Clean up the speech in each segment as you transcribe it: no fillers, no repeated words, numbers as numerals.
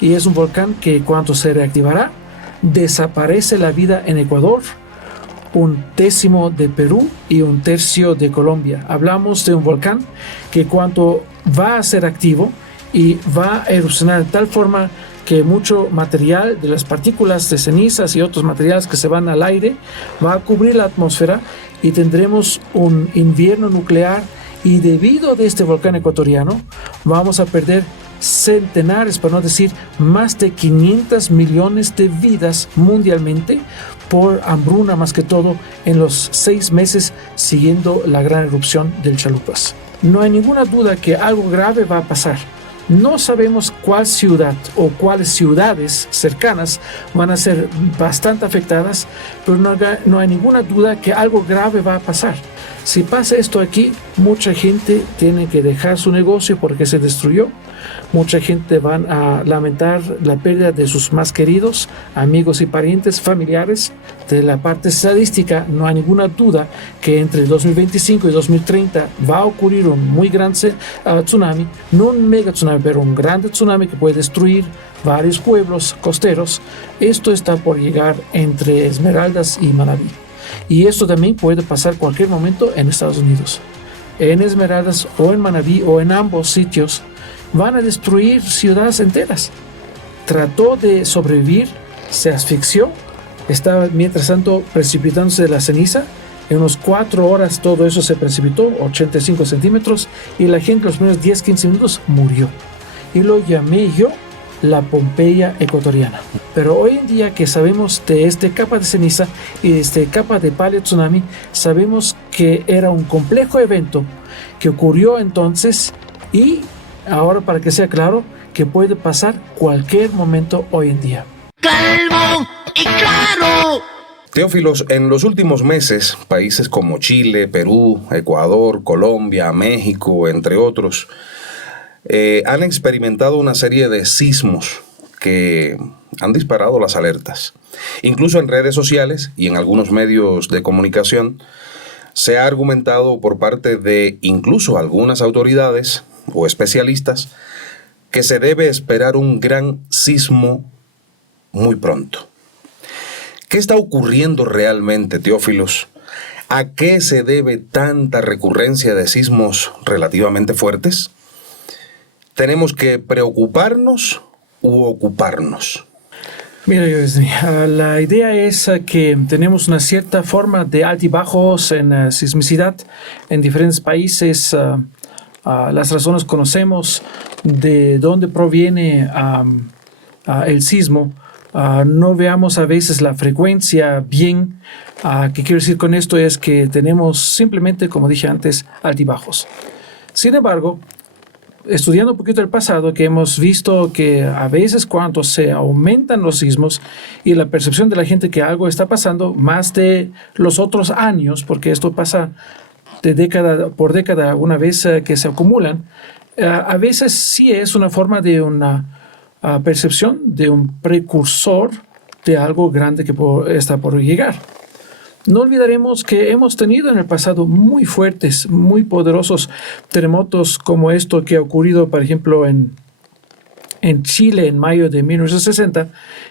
y es un volcán que cuando se reactivará, desaparece la vida en Ecuador, un décimo de Perú y un tercio de Colombia. Hablamos de un volcán que cuando va a ser activo y va a erupcionar de tal forma que mucho material de las partículas de cenizas y otros materiales que se van al aire va a cubrir la atmósfera y tendremos un invierno nuclear, y debido a este volcán ecuatoriano vamos a perder centenares, por no decir más de 500 millones de vidas mundialmente por hambruna, más que todo en los 6 meses siguiendo la gran erupción del Chalupas. No hay ninguna duda que algo grave va a pasar. No sabemos cuál ciudad o cuáles ciudades cercanas van a ser bastante afectadas, pero no hay ninguna duda que algo grave va a pasar. Si pasa esto aquí, mucha gente tiene que dejar su negocio porque se destruyó. Mucha gente va a lamentar la pérdida de sus más queridos, amigos y parientes, familiares. De la parte estadística, no hay ninguna duda que entre 2025 y 2030 va a ocurrir un muy gran tsunami, no un mega tsunami, pero un grande tsunami que puede destruir varios pueblos costeros. Esto está por llegar entre Esmeraldas y Manabí. Y esto también puede pasar cualquier momento en Estados Unidos. En Esmeraldas o en Manabí o en ambos sitios van a destruir ciudades enteras. Trató de sobrevivir, se asfixió, estaba mientras tanto precipitándose de la ceniza. En unos 4 horas todo eso se precipitó, 85 centímetros, y la gente los primeros 10-15 minutos murió. Y lo llamé yo la Pompeya ecuatoriana. Pero hoy en día que sabemos de esta capa de ceniza y de esta capa de paleo tsunami, sabemos que era un complejo evento que ocurrió entonces, y ahora, para que sea claro, que puede pasar cualquier momento hoy en día. ¡Calvo y claro! Teófilos, en los últimos meses, países como Chile, Perú, Ecuador, Colombia, México, entre otros, han experimentado una serie de sismos que han disparado las alertas. Incluso en redes sociales y en algunos medios de comunicación se ha argumentado por parte de incluso algunas autoridades o especialistas que se debe esperar un gran sismo muy pronto. ¿Qué está ocurriendo realmente, Teófilos? ¿A qué se debe tanta recurrencia de sismos relativamente fuertes? ¿Tenemos que preocuparnos u ocuparnos? Mira, la idea es que tenemos una cierta forma de altibajos en sismicidad en diferentes países. Las razones conocemos de dónde proviene el sismo. No veamos a veces la frecuencia bien. ¿Qué quiero decir con esto? Es que tenemos simplemente, como dije antes, altibajos. Sin embargo, estudiando un poquito el pasado, que hemos visto que a veces cuando se aumentan los sismos y la percepción de la gente que algo está pasando más de los otros años, porque esto pasa de década por década una vez que se acumulan, a veces sí es una forma de una percepción de un precursor de algo grande que está por llegar. No olvidaremos que hemos tenido en el pasado muy fuertes, muy poderosos terremotos como esto que ha ocurrido, por ejemplo, en Chile en mayo de 1960,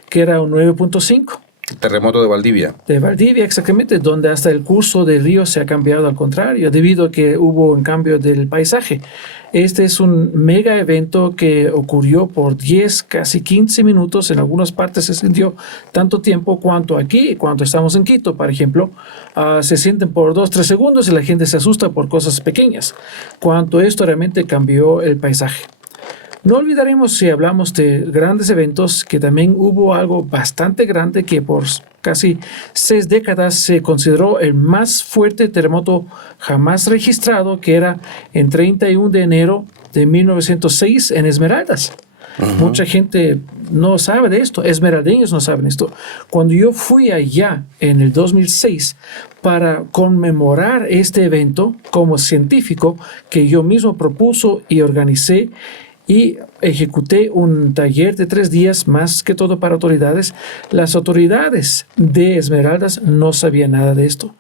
que era un 9.5. Terremoto de Valdivia. De Valdivia, exactamente, donde hasta el curso del río se ha cambiado al contrario, debido a que hubo un cambio del paisaje. Este es un mega evento que ocurrió por 10, casi 15 minutos. En algunas partes se sintió tanto tiempo cuanto aquí, cuando estamos en Quito, por ejemplo. Se sienten por 2-3 segundos y la gente se asusta por cosas pequeñas. Cuanto esto realmente cambió el paisaje. No olvidaremos, si hablamos de grandes eventos, que también hubo algo bastante grande que por casi 6 décadas se consideró el más fuerte terremoto jamás registrado, que era en 31 de enero de 1906 en Esmeraldas. Mucha gente no sabe de esto, esmeraldeños no saben esto. Cuando yo fui allá en el 2006 para conmemorar este evento como científico que yo mismo propuso y organicé, y ejecuté un taller de 3 días, más que todo para autoridades. Las autoridades de Esmeraldas no sabían nada de esto.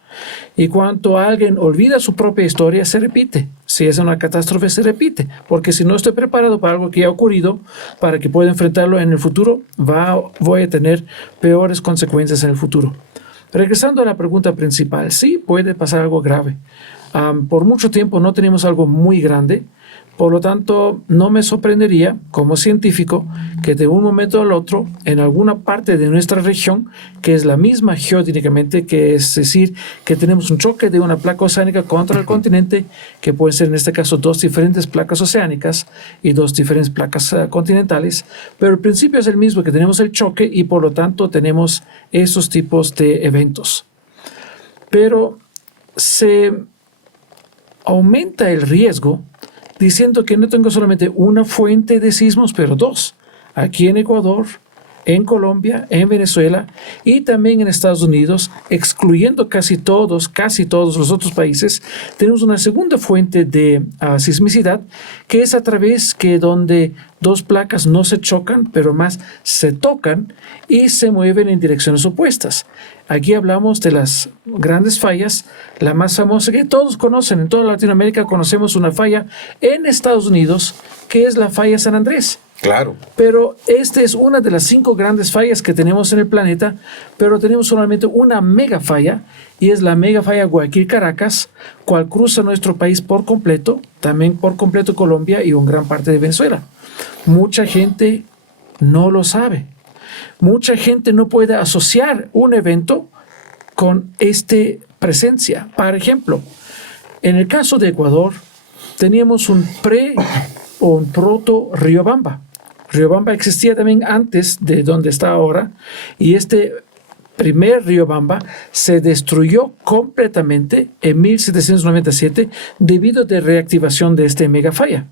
Y cuando alguien olvida su propia historia, se repite. si es una catástrofe, se repite, porque si no estoy preparado para algo que ya ha ocurrido, para que pueda enfrentarlo en el futuro, voy a tener peores consecuencias en el futuro. Regresando a la pregunta principal, sí puede pasar algo grave. Por mucho tiempo no tenemos algo muy grande, por lo tanto no me sorprendería como científico que de un momento al otro en alguna parte de nuestra región, que es la misma geotécnicamente, que es decir, que tenemos un choque de una placa oceánica contra el continente, que puede ser en este caso 2 diferentes placas oceánicas y 2 diferentes placas continentales, pero el principio es el mismo, que tenemos el choque y por lo tanto tenemos esos tipos de eventos. Pero se aumenta el riesgo diciendo que no tengo solamente una fuente de sismos, pero 2. Aquí en Ecuador, en Colombia, en Venezuela y también en Estados Unidos, excluyendo casi todos los otros países, tenemos una segunda fuente de sismicidad, que es a través que donde 2 placas no se chocan, pero más se tocan y se mueven en direcciones opuestas. Aquí hablamos de las grandes fallas, la más famosa que todos conocen, en toda Latinoamérica conocemos una falla en Estados Unidos, que es la falla San Andrés. Claro. Pero esta es una de las 5 grandes fallas que tenemos en el planeta, pero tenemos solamente una mega falla, y es la mega falla Guayaquil-Caracas, cual cruza nuestro país por completo, también por completo Colombia y una gran parte de Venezuela. Mucha gente no lo sabe. Mucha gente no puede asociar un evento con esta presencia. Por ejemplo, en el caso de Ecuador, teníamos un o un proto Riobamba. Riobamba existía también antes de donde está ahora, y este primer Riobamba se destruyó completamente en 1797 debido a la reactivación de esta mega falla.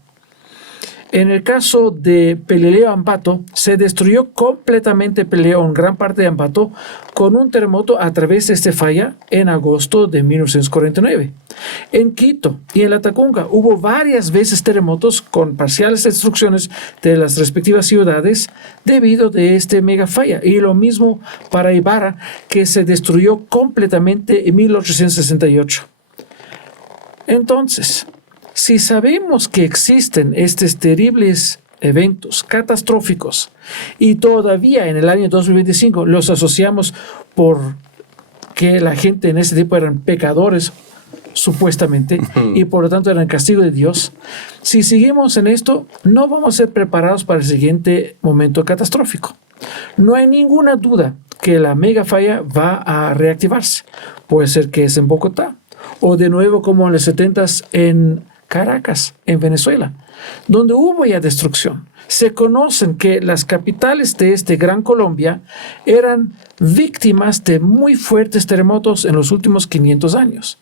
En el caso de Pelileo Ambato, se destruyó completamente Pelileo, en gran parte de Ambato, con un terremoto a través de esta falla en agosto de 1949. En Quito y en La Tacunga hubo varias veces terremotos con parciales destrucciones de las respectivas ciudades debido de esta mega falla. Y lo mismo para Ibarra, que se destruyó completamente en 1868. Entonces, si sabemos que existen estos terribles eventos catastróficos y todavía en el año 2025 los asociamos por que la gente en ese tiempo eran pecadores, supuestamente, y por lo tanto eran castigo de Dios, si seguimos en esto, no vamos a ser preparados para el siguiente momento catastrófico. No hay ninguna duda que la mega falla va a reactivarse. Puede ser que es en Bogotá, o de nuevo como en los 70s en Caracas, en Venezuela, donde hubo ya destrucción. Se conocen que las capitales de este Gran Colombia eran víctimas de muy fuertes terremotos en los últimos 500 años.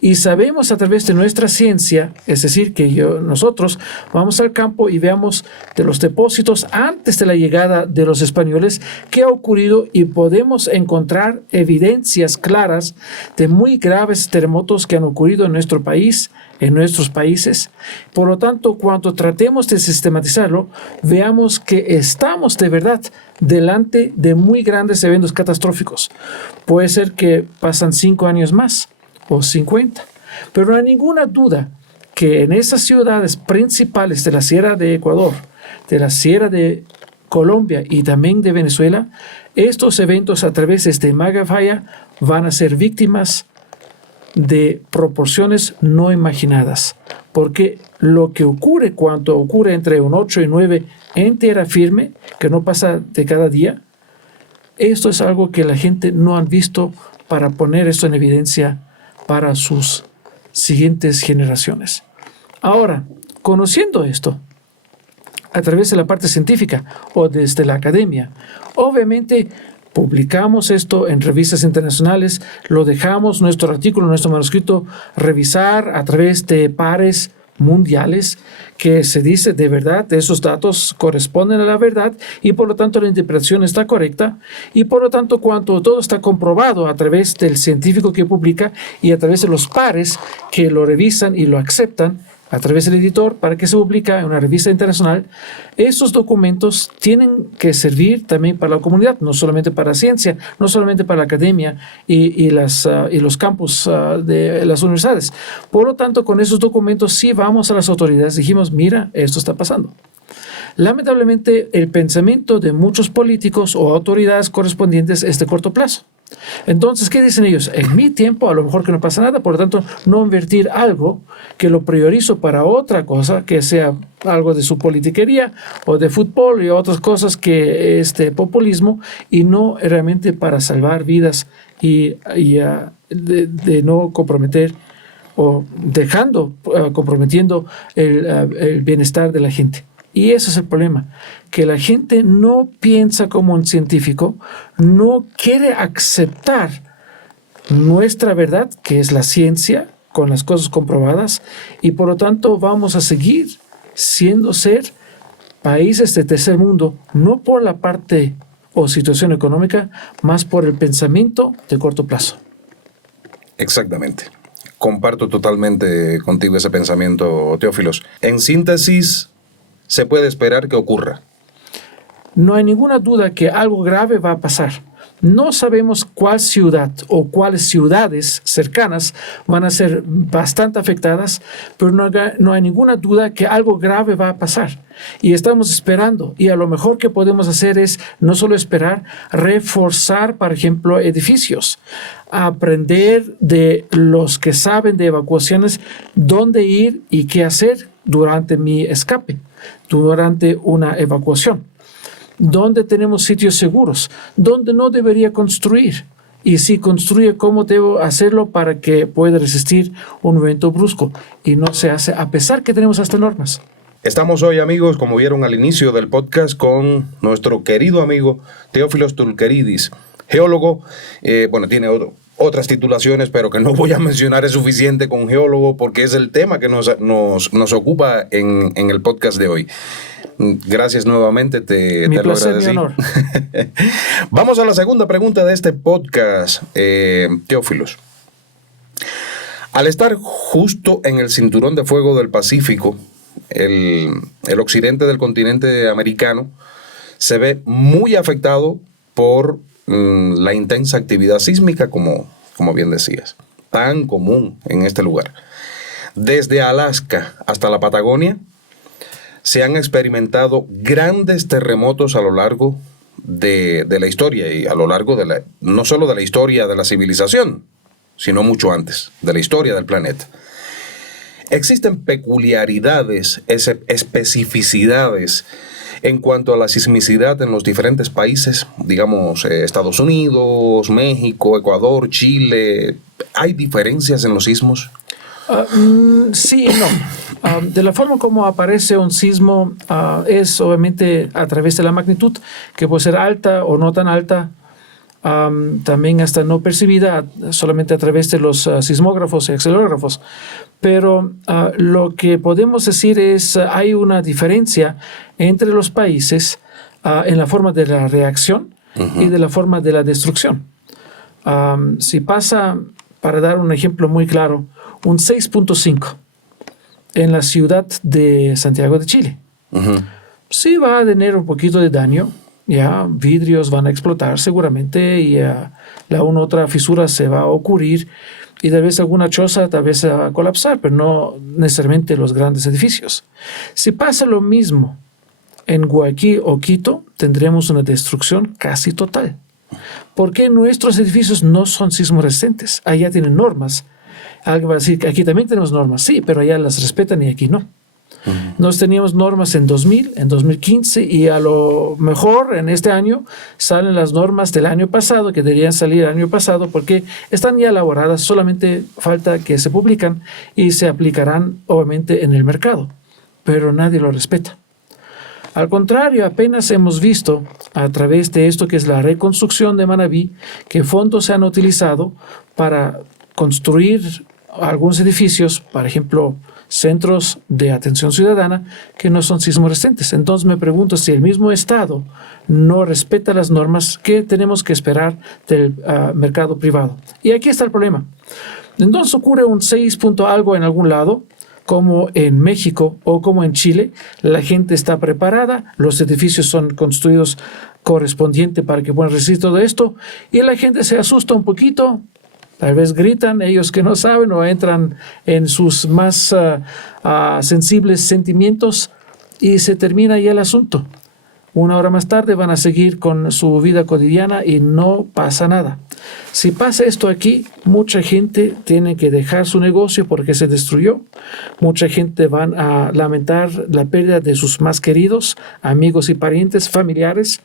Y sabemos a través de nuestra ciencia, es decir, que nosotros vamos al campo y veamos de los depósitos antes de la llegada de los españoles qué ha ocurrido, y podemos encontrar evidencias claras de muy graves terremotos que han ocurrido en nuestro país, en nuestros países. Por lo tanto, cuando tratemos de sistematizarlo, veamos que estamos de verdad delante de muy grandes eventos catastróficos. Puede ser que pasan 5 años más o 50, pero no hay ninguna duda que en esas ciudades principales de la Sierra de Ecuador, de la Sierra de Colombia y también de Venezuela, estos eventos a través de este mega falla van a ser víctimas de proporciones no imaginadas, porque lo que ocurre cuando ocurre entre un 8 y 9 en tierra firme, que no pasa de cada día, esto es algo que la gente no ha visto para poner esto en evidencia para sus siguientes generaciones. Ahora, conociendo esto a través de la parte científica o desde la academia, obviamente publicamos esto en revistas internacionales, lo dejamos, nuestro artículo, nuestro manuscrito, revisar a través de pares mundiales, que se dice de verdad, esos datos corresponden a la verdad y por lo tanto la interpretación está correcta, y por lo tanto cuando todo está comprobado a través del científico que publica y a través de los pares que lo revisan y lo aceptan, a través del editor para que se publique en una revista internacional. Esos documentos tienen que servir también para la comunidad, no solamente para la ciencia, no solamente para la academia y los campus de las universidades. Por lo tanto, con esos documentos sí vamos a las autoridades, dijimos, mira, esto está pasando. Lamentablemente, el pensamiento de muchos políticos o autoridades correspondientes es de corto plazo. Entonces, ¿qué dicen ellos? En mi tiempo, a lo mejor que no pasa nada, por lo tanto, no invertir algo que lo priorizo para otra cosa, que sea algo de su politiquería o de fútbol y otras cosas que populismo, y no realmente para salvar vidas y de no comprometer o comprometiendo el bienestar de la gente. Y ese es el problema, que la gente no piensa como un científico, no quiere aceptar nuestra verdad, que es la ciencia, con las cosas comprobadas, y por lo tanto vamos a seguir ser países de tercer mundo, no por la parte o situación económica, más por el pensamiento de corto plazo. Exactamente. Comparto totalmente contigo ese pensamiento, Teófilos. En síntesis, se puede esperar que ocurra. No hay ninguna duda que algo grave va a pasar. No sabemos cuál ciudad o cuáles ciudades cercanas van a ser bastante afectadas, pero no hay ninguna duda que algo grave va a pasar. Y estamos esperando. Y a lo mejor que podemos hacer es no solo esperar, reforzar, por ejemplo, edificios. Aprender de los que saben de evacuaciones dónde ir y qué hacer durante mi escape, durante una evacuación. ¿Dónde tenemos sitios seguros? ¿Dónde no debería construir? Y si construye, ¿cómo debo hacerlo para que pueda resistir un evento brusco? Y no se hace a pesar que tenemos hasta normas. Estamos hoy, amigos, como vieron al inicio del podcast, con nuestro querido amigo Teófilos Tulkeridis, geólogo. Tiene otras titulaciones, pero que no voy a mencionar, es suficiente con geólogo porque es el tema que nos ocupa en el podcast de hoy. Gracias nuevamente, te lo agradecí. Mi honor. Vamos a la segunda pregunta de este podcast, Teófilos. Al estar justo en el cinturón de fuego del Pacífico, el occidente del continente americano se ve muy afectado por la intensa actividad sísmica, como bien decías, tan común en este lugar. Desde Alaska hasta la Patagonia, se han experimentado grandes terremotos a lo largo de la historia y a lo largo no solo de la historia de la civilización, sino mucho antes, de la historia del planeta. Existen peculiaridades, especificidades en cuanto a la sismicidad en los diferentes países, digamos Estados Unidos, México, Ecuador, Chile. ¿Hay diferencias en los sismos? Sí y no. De la forma como aparece un sismo es obviamente a través de la magnitud, que puede ser alta o no tan alta, también hasta no percibida solamente a través de los sismógrafos y acelerógrafos. Pero lo que podemos decir es hay una diferencia entre los países en la forma de la reacción y de la forma de la destrucción. Si pasa, para dar un ejemplo muy claro, un 6.5 en la ciudad de Santiago de Chile. Sí va a tener un poquito de daño, ya vidrios van a explotar seguramente y una otra fisura se va a ocurrir y tal vez alguna choza tal vez se va a colapsar, pero no necesariamente los grandes edificios. Si pasa lo mismo en Guayaquil o Quito, tendremos una destrucción casi total. Porque nuestros edificios no son sismoresistentes, allá tienen normas. Alguien va a decir que aquí también tenemos normas, sí, pero allá las respetan y aquí no. Nos teníamos normas en 2000, en 2015 y a lo mejor en este año salen las normas del año pasado, que deberían salir el año pasado porque están ya elaboradas, solamente falta que se publican y se aplicarán obviamente en el mercado, pero nadie lo respeta. Al contrario, apenas hemos visto a través de esto que es la reconstrucción de Manabí, que fondos se han utilizado para construir algunos edificios, por ejemplo, centros de atención ciudadana que no son sismoresistentes. Entonces me pregunto si el mismo Estado no respeta las normas, ¿qué tenemos que esperar del mercado privado? Y aquí está el problema. Entonces ocurre un 6 punto algo en algún lado, como en México o como en Chile, la gente está preparada, los edificios son construidos correspondiente para que puedan resistir todo esto, y la gente se asusta un poquito, tal vez gritan, ellos que no saben, o entran en sus más sensibles sentimientos, y se termina ya el asunto. Una hora más tarde van a seguir con su vida cotidiana y no pasa nada. Si pasa esto aquí, mucha gente tiene que dejar su negocio porque se destruyó. Mucha gente van a lamentar la pérdida de sus más queridos, amigos y parientes, familiares.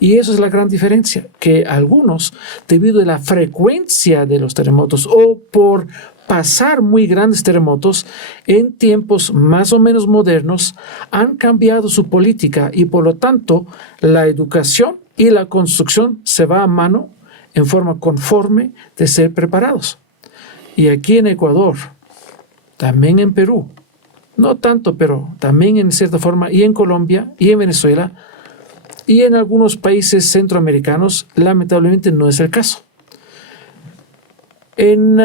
Y eso es la gran diferencia, que algunos, debido a la frecuencia de los terremotos o por pasar muy grandes terremotos en tiempos más o menos modernos, han cambiado su política y por lo tanto la educación y la construcción se va a mano en forma conforme de ser preparados. Y aquí en Ecuador, también en Perú, no tanto, pero también en cierta forma, y en Colombia y en Venezuela y en algunos países centroamericanos, lamentablemente no es el caso. En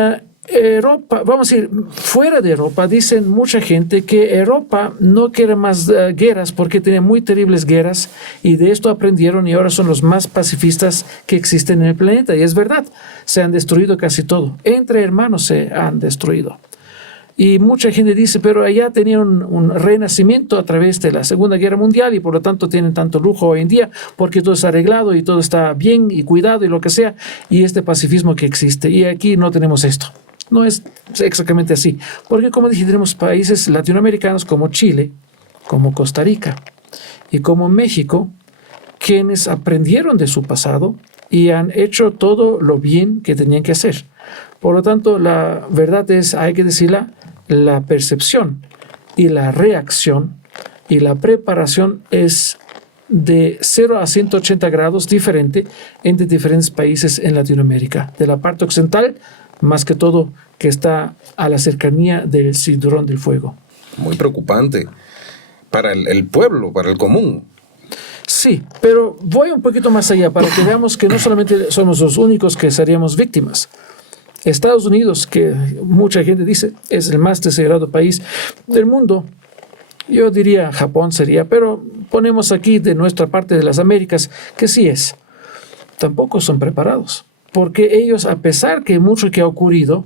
Europa, vamos a decir, fuera de Europa, dicen mucha gente que Europa no quiere más guerras porque tenía muy terribles guerras y de esto aprendieron y ahora son los más pacifistas que existen en el planeta. Y es verdad, se han destruido casi todo. Entre hermanos se han destruido. Y mucha gente dice, pero allá tenían un renacimiento a través de la Segunda Guerra Mundial y por lo tanto tienen tanto lujo hoy en día porque todo está arreglado y todo está bien y cuidado y lo que sea. Y este pacifismo que existe. Y aquí no tenemos esto. No es exactamente así, porque como dije, tenemos países latinoamericanos como Chile, como Costa Rica y como México, quienes aprendieron de su pasado y han hecho todo lo bien que tenían que hacer. Por lo tanto, la verdad es, hay que decirla, la percepción y la reacción y la preparación es de 0 a 180 grados diferente entre diferentes países en Latinoamérica, de la parte occidental, más que todo que está a la cercanía del cinturón del fuego. Muy preocupante para el pueblo, para el común. Sí, pero voy un poquito más allá para que veamos que no solamente somos los únicos que seríamos víctimas. Estados Unidos, que mucha gente dice es el más desarrollado país del mundo, yo diría Japón sería, pero ponemos aquí de nuestra parte de las Américas que sí es. Tampoco son preparados. Porque ellos, a pesar que mucho que ha ocurrido,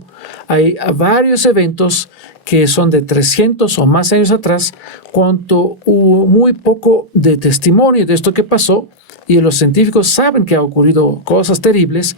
hay varios eventos que son de 300 o más años atrás, cuando hubo muy poco de testimonio de esto que pasó, y los científicos saben que ha ocurrido cosas terribles,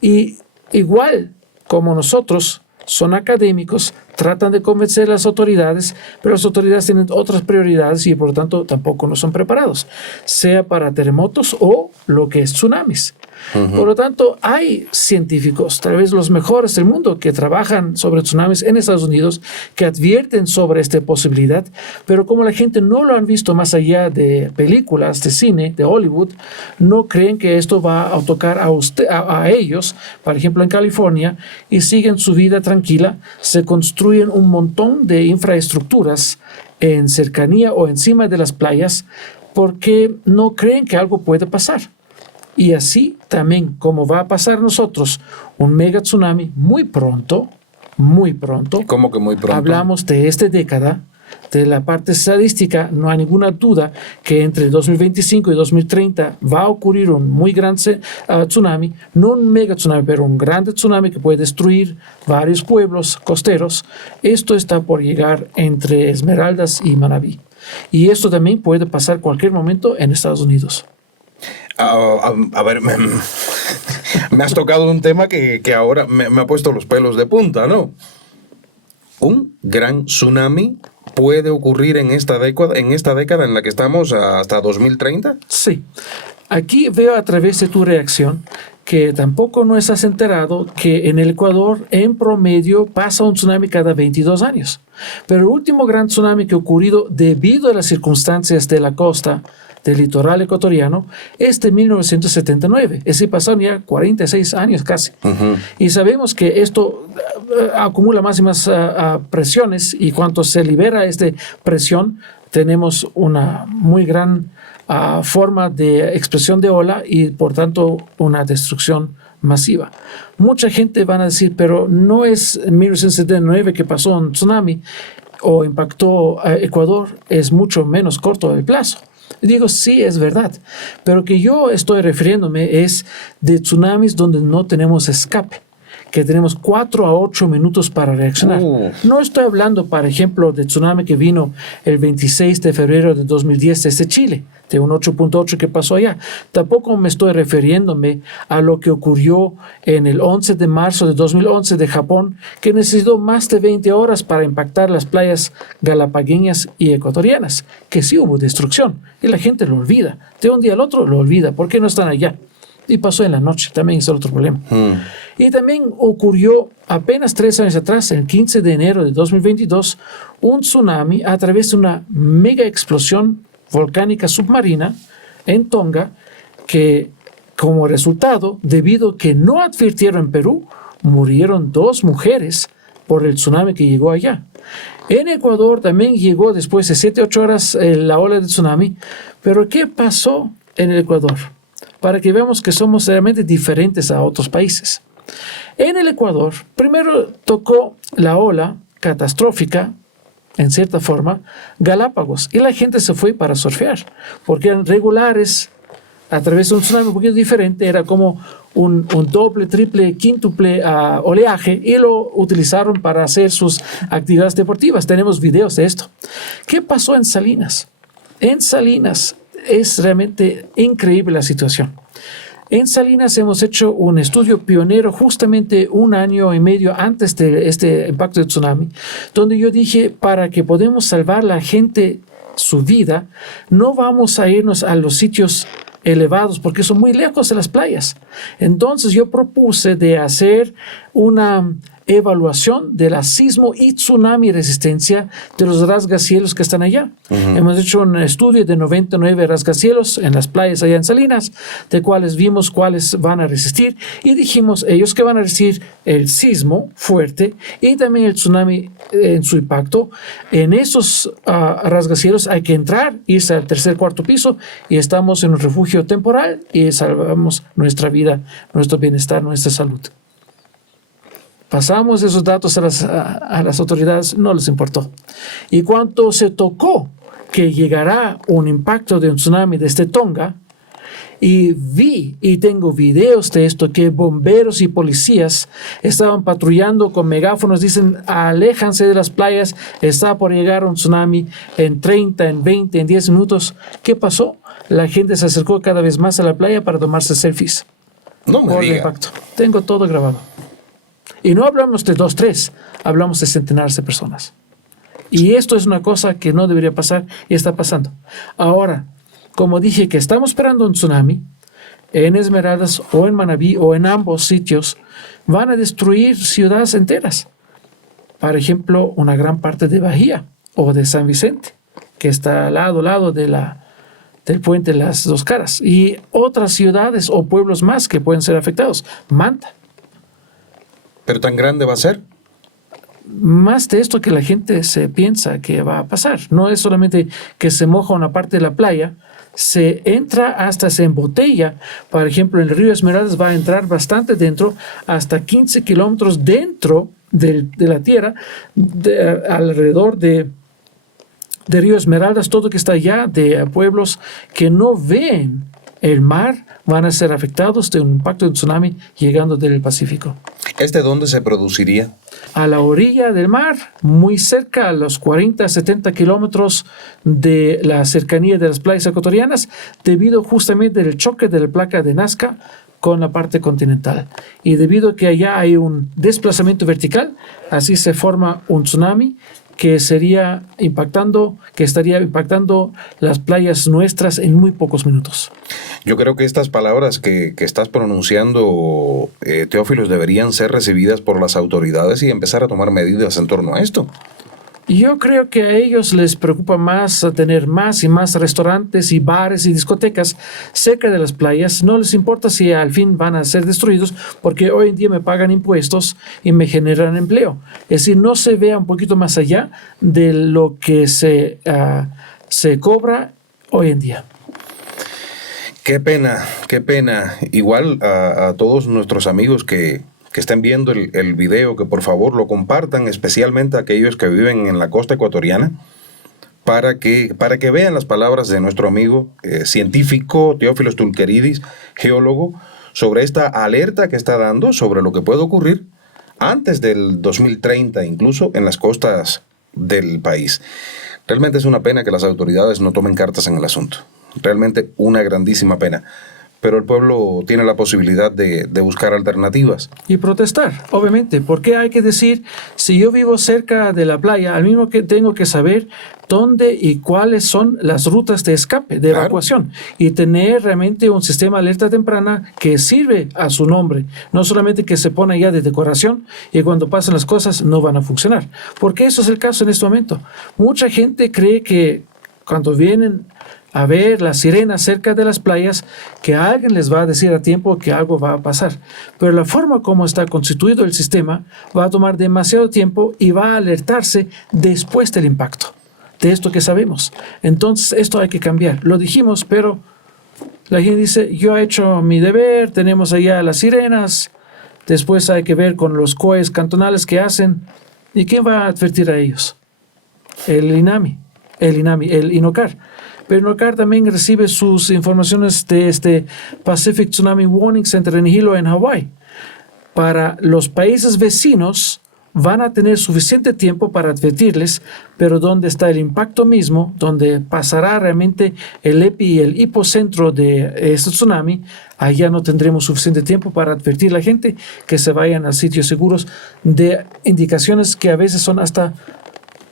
y igual como nosotros, son académicos, tratan de convencer a las autoridades, pero las autoridades tienen otras prioridades y por lo tanto tampoco no son preparados, sea para terremotos o lo que es tsunamis. Por lo tanto, hay científicos, tal vez los mejores del mundo, que trabajan sobre tsunamis en Estados Unidos, que advierten sobre esta posibilidad, pero como la gente no lo han visto más allá de películas, de cine, de Hollywood, no creen que esto va a tocar a ellos, por ejemplo en California, y siguen su vida tranquila, se construyen un montón de infraestructuras en cercanía o encima de las playas, porque no creen que algo puede pasar. Y así también, como va a pasar a nosotros un mega tsunami muy pronto. ¿Cómo que muy pronto? Hablamos de esta década, de la parte estadística, no hay ninguna duda que entre 2025 y 2030 va a ocurrir un muy gran tsunami, no un mega tsunami, pero un grande tsunami que puede destruir varios pueblos costeros. Esto está por llegar entre Esmeraldas y Manabí. Y esto también puede pasar cualquier momento en Estados Unidos. A ver, me has tocado un tema que ahora me ha puesto los pelos de punta, ¿no? ¿Un gran tsunami puede ocurrir en esta década en la que estamos hasta 2030? Sí. Aquí veo a través de tu reacción que tampoco no estás enterado que en el Ecuador en promedio pasa un tsunami cada 22 años. Pero el último gran tsunami que ha ocurrido debido a las circunstancias de la costa del litoral ecuatoriano es de 1979. Es decir, pasaron ya 46 años casi. Y sabemos que esto acumula más y más presiones y cuando se libera esta presión tenemos una muy gran forma de expresión de ola y por tanto una destrucción masiva. Mucha gente van a decir, pero no es en 1979 que pasó un tsunami. o impactó a Ecuador es mucho menos corto el plazo. Digo, sí, es verdad, pero que yo estoy refiriéndome es de tsunamis donde no tenemos escape, que tenemos 4 a 8 minutos para reaccionar. No estoy hablando, por ejemplo, de tsunami que vino el 26 de febrero de 2010 desde Chile, de un 8.8 que pasó allá. Tampoco me estoy refiriéndome a lo que ocurrió en el 11 de marzo de 2011 de Japón, que necesitó más de 20 horas para impactar las playas galapagueñas y ecuatorianas, que sí hubo destrucción, y la gente lo olvida. De un día al otro lo olvida. ¿Por qué no están allá? Y pasó en la noche, también es otro problema. Y también ocurrió apenas 3 años atrás, el 15 de enero de 2022, un tsunami a través de una mega explosión volcánica submarina en Tonga, que como resultado, debido a que no advirtieron en Perú, murieron 2 mujeres por el tsunami que llegó allá. En Ecuador también llegó después de 7-8 horas la ola de tsunami, pero ¿qué pasó en el Ecuador? Para que veamos que somos realmente diferentes a otros países. En el Ecuador, primero tocó la ola catastrófica, en cierta forma, Galápagos, y la gente se fue para surfear, porque eran regulares a través de un tsunami un poquito diferente, era como un doble, triple, quíntuple oleaje, y lo utilizaron para hacer sus actividades deportivas. Tenemos videos de esto. ¿Qué pasó en Salinas? En Salinas es realmente increíble la situación. En Salinas hemos hecho un estudio pionero justamente 1 año y medio antes de este impacto de tsunami, donde yo dije, para que podamos salvar a la gente su vida, no vamos a irnos a los sitios elevados porque son muy lejos de las playas. Entonces yo propuse de hacer una evaluación de la sismo y tsunami resistencia de los rascacielos que están allá. Hemos hecho un estudio de 99 rascacielos en las playas allá en Salinas, de cuales vimos cuáles van a resistir, y dijimos ellos que van a resistir el sismo fuerte y también el tsunami en su impacto. En esos rascacielos hay que entrar, irse al 3er, 4º piso, y estamos en un refugio temporal y salvamos nuestra vida, nuestro bienestar, nuestra salud. Pasamos esos datos a las autoridades, no les importó. Y cuando se tocó que llegará un impacto de un tsunami desde Tonga, y vi, y tengo videos de esto, que bomberos y policías estaban patrullando con megáfonos, dicen, aléjanse de las playas, está por llegar un tsunami en 30, en 20, en 10 minutos. ¿Qué pasó? La gente se acercó cada vez más a la playa para tomarse selfies. No me por el diga. impacto. Tengo todo grabado. Y no hablamos de 2, 3, hablamos de centenares de personas. Y esto es una cosa que no debería pasar y está pasando. Ahora, como dije que estamos esperando un tsunami, en Esmeraldas o en Manabí o en ambos sitios, van a destruir ciudades enteras. Por ejemplo, una gran parte de Bahía o de San Vicente, que está al lado del puente de las 2 caras. Y otras ciudades o pueblos más que pueden ser afectados. Manta. ¿Pero tan grande va a ser? Más de esto que la gente se piensa que va a pasar. No es solamente que se moja una parte de la playa, se entra hasta se embotella. Por ejemplo, en el río Esmeraldas va a entrar bastante dentro, hasta 15 kilómetros dentro de la tierra, alrededor de río Esmeraldas, todo que está allá, de pueblos que no ven el mar, van a ser afectados de un impacto de tsunami llegando del Pacífico. ¿Este dónde se produciría? A la orilla del mar, muy cerca, a los 40-70 kilómetros de la cercanía de las playas ecuatorianas, debido justamente al choque de la placa de Nazca con la parte continental. Y debido a que allá hay un desplazamiento vertical, así se forma un tsunami que estaría impactando las playas nuestras en muy pocos minutos. Yo creo que estas palabras que estás pronunciando, Teófilos, deberían ser recibidas por las autoridades y empezar a tomar medidas en torno a esto. Yo creo que a ellos les preocupa más tener más y más restaurantes y bares y discotecas cerca de las playas. No les importa si al fin van a ser destruidos, porque hoy en día me pagan impuestos y me generan empleo. Es decir, no se vea un poquito más allá de lo que se cobra hoy en día. Qué pena, qué pena. Igual a todos nuestros amigos que que estén viendo el video, que por favor lo compartan, especialmente aquellos que viven en la costa ecuatoriana, para que vean las palabras de nuestro amigo científico Teófilo Stulkeridis, geólogo, sobre esta alerta que está dando sobre lo que puede ocurrir antes del 2030, incluso en las costas del país. Realmente es una pena que las autoridades no tomen cartas en el asunto. Realmente una grandísima pena. Pero el pueblo tiene la posibilidad de buscar alternativas. Y protestar, obviamente, porque hay que decir, si yo vivo cerca de la playa, al mismo que tengo que saber dónde y cuáles son las rutas de escape, de evacuación, y tener realmente un sistema de alerta temprana que sirve a su nombre, no solamente que se pone ya de decoración y cuando pasan las cosas no van a funcionar, porque eso es el caso en este momento. Mucha gente cree que cuando vienen a ver las sirenas cerca de las playas, que alguien les va a decir a tiempo que algo va a pasar. Pero la forma como está constituido el sistema va a tomar demasiado tiempo y va a alertarse después del impacto de esto que sabemos. Entonces, esto hay que cambiar. Lo dijimos, pero la gente dice, yo he hecho mi deber, tenemos allá las sirenas, después hay que ver con los COEs cantonales que hacen. ¿Y quién va a advertir a ellos? El INOCAR. Pero INOCAR también recibe sus informaciones de este Pacific Tsunami Warning Center en Hilo, en Hawái. Para los países vecinos van a tener suficiente tiempo para advertirles, pero donde está el impacto mismo, donde pasará realmente el epi y el hipocentro de este tsunami, allá no tendremos suficiente tiempo para advertir a la gente que se vayan a sitios seguros, de indicaciones que a veces son hasta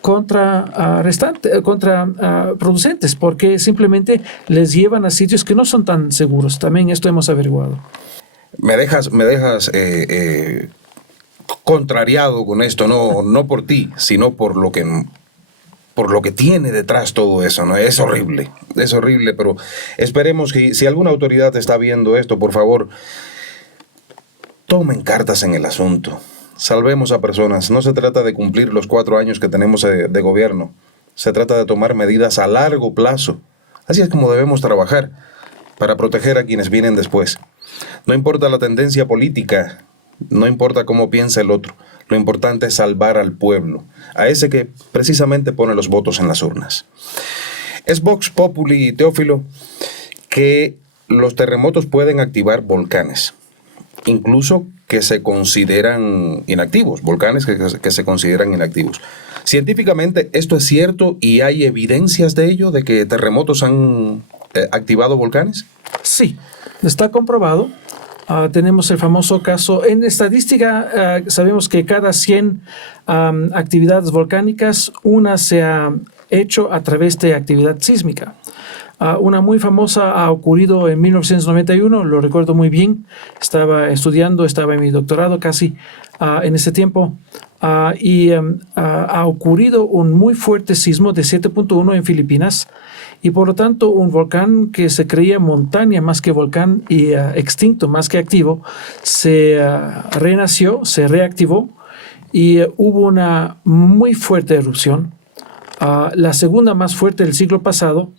contraproducentes, porque simplemente les llevan a sitios que no son tan seguros. También esto hemos averiguado. Me dejas contrariado con esto, no por ti, sino por lo que tiene detrás todo eso, ¿no? Es horrible, pero esperemos que si alguna autoridad está viendo esto, por favor, tomen cartas en el asunto. Salvemos a personas. No se trata de cumplir los 4 años que tenemos de gobierno. Se trata de tomar medidas a largo plazo. Así es como debemos trabajar para proteger a quienes vienen después. No importa la tendencia política, no importa cómo piensa el otro. Lo importante es salvar al pueblo, a ese que precisamente pone los votos en las urnas. Es Vox Populi, Teófilo, que los terremotos pueden activar volcanes, incluso que se consideran inactivos, volcanes que se consideran inactivos. Científicamente, ¿esto es cierto y hay evidencias de ello, de que terremotos han activado volcanes? Sí, está comprobado. Tenemos el famoso caso. En estadística, sabemos que cada 100 actividades volcánicas, una se ha hecho a través de actividad sísmica. Una muy famosa ha ocurrido en 1991, lo recuerdo muy bien. Estaba estudiando, estaba en mi doctorado casi en ese tiempo. Y ha ocurrido un muy fuerte sismo de 7.1 en Filipinas. Y por lo tanto, un volcán que se creía montaña más que volcán y extinto más que activo, se renació, se reactivó y hubo una muy fuerte erupción. La segunda más fuerte del siglo pasado.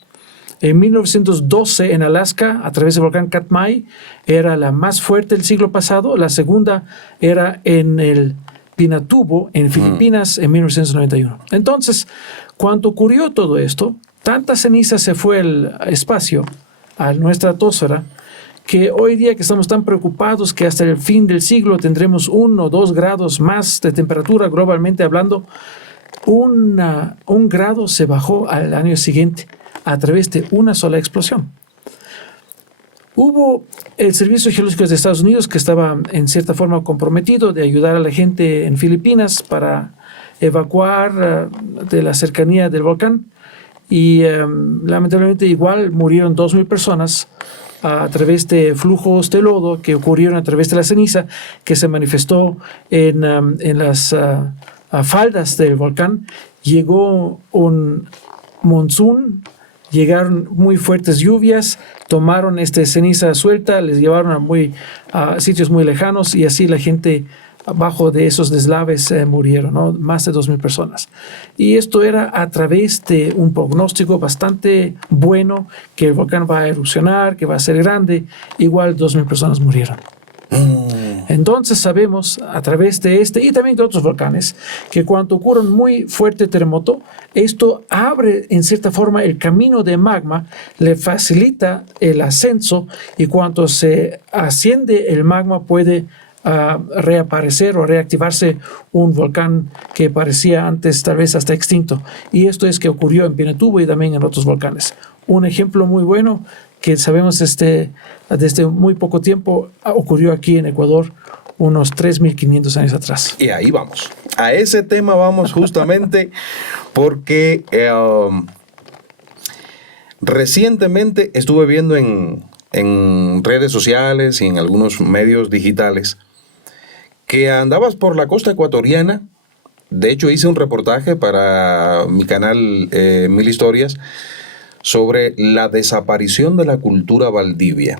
En 1912, en Alaska, a través del volcán Katmai, era la más fuerte del siglo pasado. La segunda era en el Pinatubo, en Filipinas, en 1991. Entonces, cuando ocurrió todo esto, tanta ceniza se fue al espacio, a nuestra atmósfera, que hoy día que estamos tan preocupados que hasta el fin del siglo tendremos 1 o 2 grados más de temperatura globalmente hablando, un grado se bajó al año siguiente a través de una sola explosión. Hubo el Servicio Geológico de Estados Unidos, que estaba en cierta forma comprometido de ayudar a la gente en Filipinas para evacuar de la cercanía del volcán, y lamentablemente igual murieron 2,000 personas a través de flujos de lodo que ocurrieron a través de la ceniza que se manifestó en las faldas del volcán. Llegó un monzón, llegaron muy fuertes lluvias, tomaron ceniza suelta, les llevaron a sitios muy lejanos, y así la gente abajo de esos deslaves murieron, ¿no? Más de 2,000 personas. Y esto era a través de un pronóstico bastante bueno, que el volcán va a erupcionar, que va a ser grande. Igual 2,000 personas murieron. Entonces sabemos a través de este y también de otros volcanes que cuando ocurre un muy fuerte terremoto, esto abre en cierta forma el camino de magma, le facilita el ascenso y cuando se asciende el magma puede reaparecer o reactivarse un volcán que parecía antes tal vez hasta extinto. Y esto es que ocurrió en Pinatubo y también en otros volcanes. Un ejemplo muy bueno que sabemos desde muy poco tiempo ocurrió aquí en Ecuador unos 3.500 años atrás. Y ahí vamos. A ese tema vamos justamente porque recientemente estuve viendo en redes sociales y en algunos medios digitales que andabas por la costa ecuatoriana. De hecho, hice un reportaje para mi canal Mil Historias sobre la desaparición de la cultura Valdivia.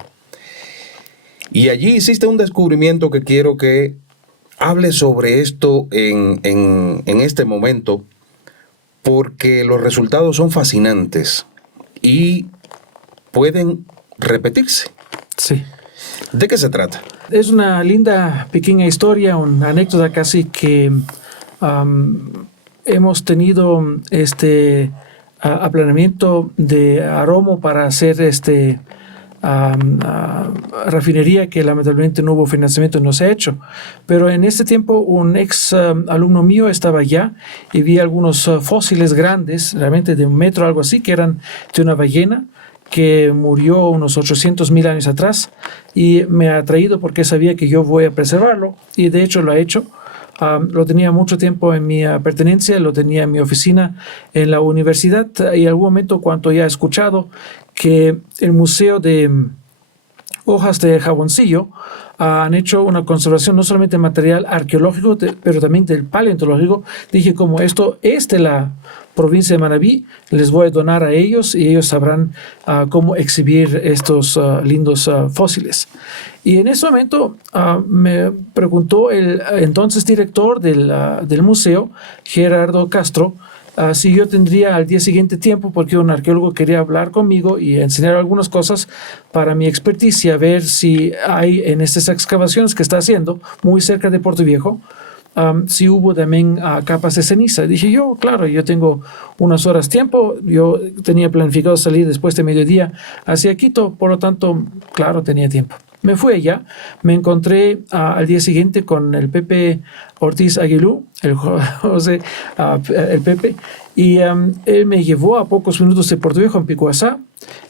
Y allí hiciste un descubrimiento que quiero que hable sobre esto en este momento, porque los resultados son fascinantes y pueden repetirse. Sí. ¿De qué se trata? Es una linda pequeña historia, una anécdota casi que hemos tenido aplanamiento de Aromo para hacer refinería que lamentablemente no hubo financiamiento, no se ha hecho. Pero en ese tiempo un ex alumno mío estaba allá y vi algunos fósiles grandes, realmente de 1 metro, algo así, que eran de una ballena que murió unos 800,000 años atrás y me ha atraído porque sabía que yo voy a preservarlo y de hecho lo ha hecho. Lo tenía mucho tiempo en mi pertenencia, lo tenía en mi oficina en la universidad y en algún momento cuando ya he escuchado que el Museo de Hojas de Jaboncillo han hecho una conservación no solamente de material arqueológico, pero también del paleontológico. Dije, como esto es de la provincia de Manabí, les voy a donar a ellos y ellos sabrán cómo exhibir estos lindos fósiles. Y en ese momento me preguntó el entonces director del museo, Gerardo Castro, si yo tendría al día siguiente tiempo, porque un arqueólogo quería hablar conmigo y enseñar algunas cosas para mi experticia, ver si hay en estas excavaciones que está haciendo muy cerca de Puerto Viejo, si hubo también capas de ceniza. Dije yo, claro, yo tengo unas horas tiempo, yo tenía planificado salir después de mediodía hacia Quito, por lo tanto, claro, tenía tiempo. Me fui allá, me encontré al día siguiente con el Pepe Ortiz Aguilú, el Pepe, y él me llevó a pocos minutos de Puerto Viejo, en Picuazá,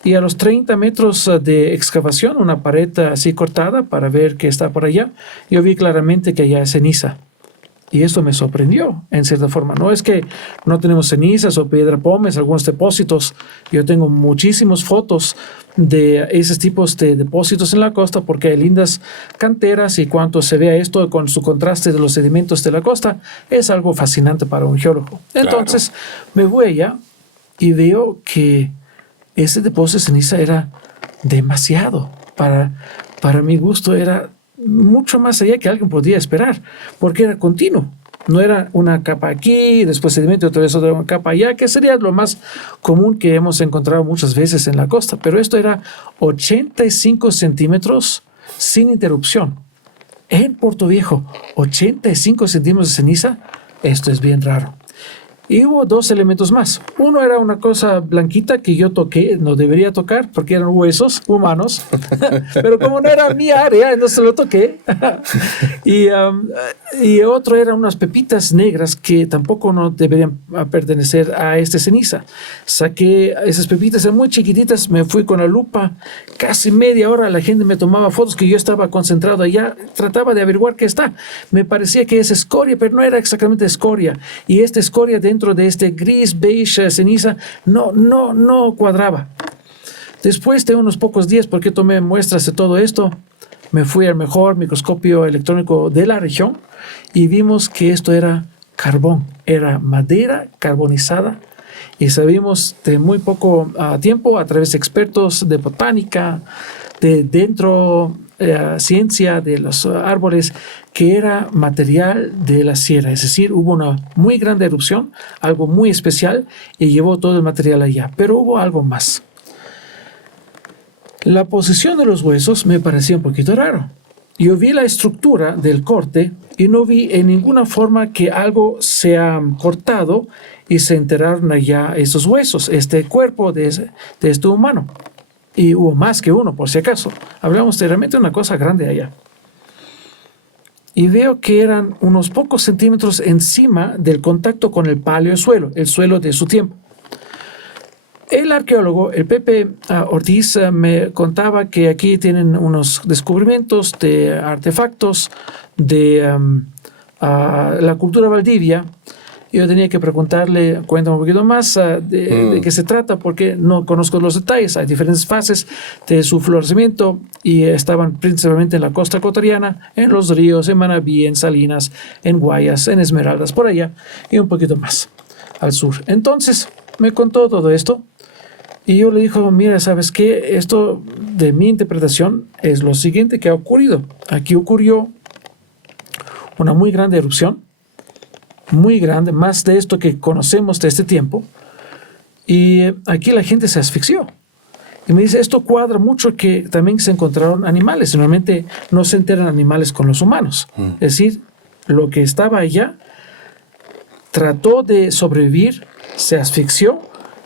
y a los 30 metros de excavación, una pared así cortada para ver qué está por allá, yo vi claramente que allá es ceniza. Y esto me sorprendió, en cierta forma. No es que no tenemos cenizas o piedra pómez, algunos depósitos. Yo tengo muchísimas fotos de esos tipos de depósitos en la costa porque hay lindas canteras y cuando se vea esto con su contraste de los sedimentos de la costa, es algo fascinante para un geólogo. Entonces, me voy allá y veo que ese depósito de ceniza era demasiado. Para mi gusto era mucho más allá que alguien podía esperar, porque era continuo. No era una capa aquí, después sedimento, otra vez otra capa allá, que sería lo más común que hemos encontrado muchas veces en la costa. Pero esto era 85 centímetros sin interrupción. En Puerto Viejo, 85 centímetros de ceniza, esto es bien raro. Y hubo 2 elementos más. Uno era una cosa blanquita que yo toqué, no debería tocar porque eran huesos humanos, pero como no era mi área, no se lo toqué. y otro eran unas pepitas negras que tampoco no deberían pertenecer a esta ceniza. Saqué esas pepitas, eran muy chiquititas, me fui con la lupa, casi media hora la gente me tomaba fotos que yo estaba concentrado allá, trataba de averiguar qué está. Me parecía que es escoria, pero no era exactamente escoria. Y esta escoria dentro de este gris, beige, ceniza, no cuadraba. Después de unos pocos días, porque tomé muestras de todo esto, me fui al mejor microscopio electrónico de la región y vimos que esto era carbón, era madera carbonizada. Y sabíamos de muy poco tiempo, a través de expertos de botánica, de ciencia de los árboles, que era material de la sierra. Es decir, hubo una muy grande erupción, algo muy especial, y llevó todo el material allá. Pero hubo algo más. La posición de los huesos me parecía un poquito raro. yo vi la estructura del corte y no vi en ninguna forma que algo se ha cortado y se enterraron allá esos huesos, este cuerpo de este humano. Y hubo más que uno, por si acaso. Hablamos de realmente una cosa grande allá. Y veo que eran unos pocos centímetros encima del contacto con el paleosuelo, el suelo de su tiempo. El arqueólogo, el Pepe Ortiz, me contaba que aquí tienen unos descubrimientos de artefactos de la cultura Valdivia. Yo tenía que preguntarle, cuéntame un poquito más de qué se trata, porque no conozco los detalles. Hay diferentes fases de su florecimiento y estaban principalmente en la costa ecuatoriana, en los ríos, en Manabí, en Salinas, en Guayas, en Esmeraldas, por allá, y un poquito más al sur. Entonces, me contó todo esto y yo le dije, mira, ¿sabes qué? Esto de mi interpretación es lo siguiente que ha ocurrido. Aquí ocurrió una muy grande erupción, muy grande, más de esto que conocemos de este tiempo, y aquí la gente se asfixió. Y me dice, esto cuadra mucho que también se encontraron animales. Normalmente no se enteran animales con los humanos. Es decir, lo que estaba allá trató de sobrevivir, se asfixió,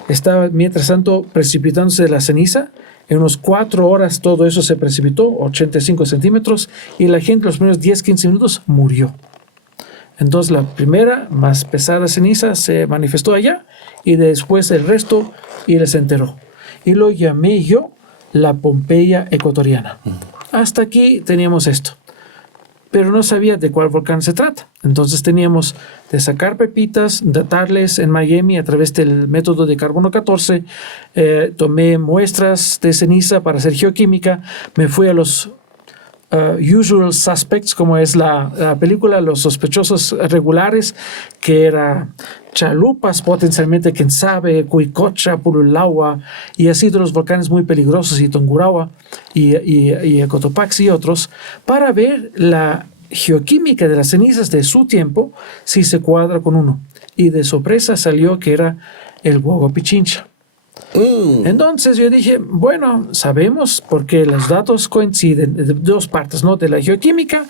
estaba mientras tanto precipitándose de la ceniza. En unos 4 horas todo eso se precipitó, 85 centímetros, y la gente los primeros 10-15 minutos murió. Entonces la primera, más pesada ceniza se manifestó allá y después el resto y les enteró. Y lo llamé yo la Pompeya ecuatoriana. Hasta aquí teníamos esto. Pero no sabía de cuál volcán se trata. Entonces teníamos de sacar pepitas, datarles en Miami a través del método de carbono 14. Tomé muestras de ceniza para hacer geoquímica. Me fui a los Usual Suspects, como es la película, los sospechosos regulares, que era Chalupas, potencialmente quién sabe, Cuicocha, Purulagua, y así de los volcanes muy peligrosos, y Tungurahua, y Cotopaxi y otros, para ver la geoquímica de las cenizas de su tiempo, si se cuadra con uno. Y de sorpresa salió que era el Huago Pichincha. Entonces yo dije, bueno, sabemos porque los datos coinciden de dos partes, ¿no? De la geoquímica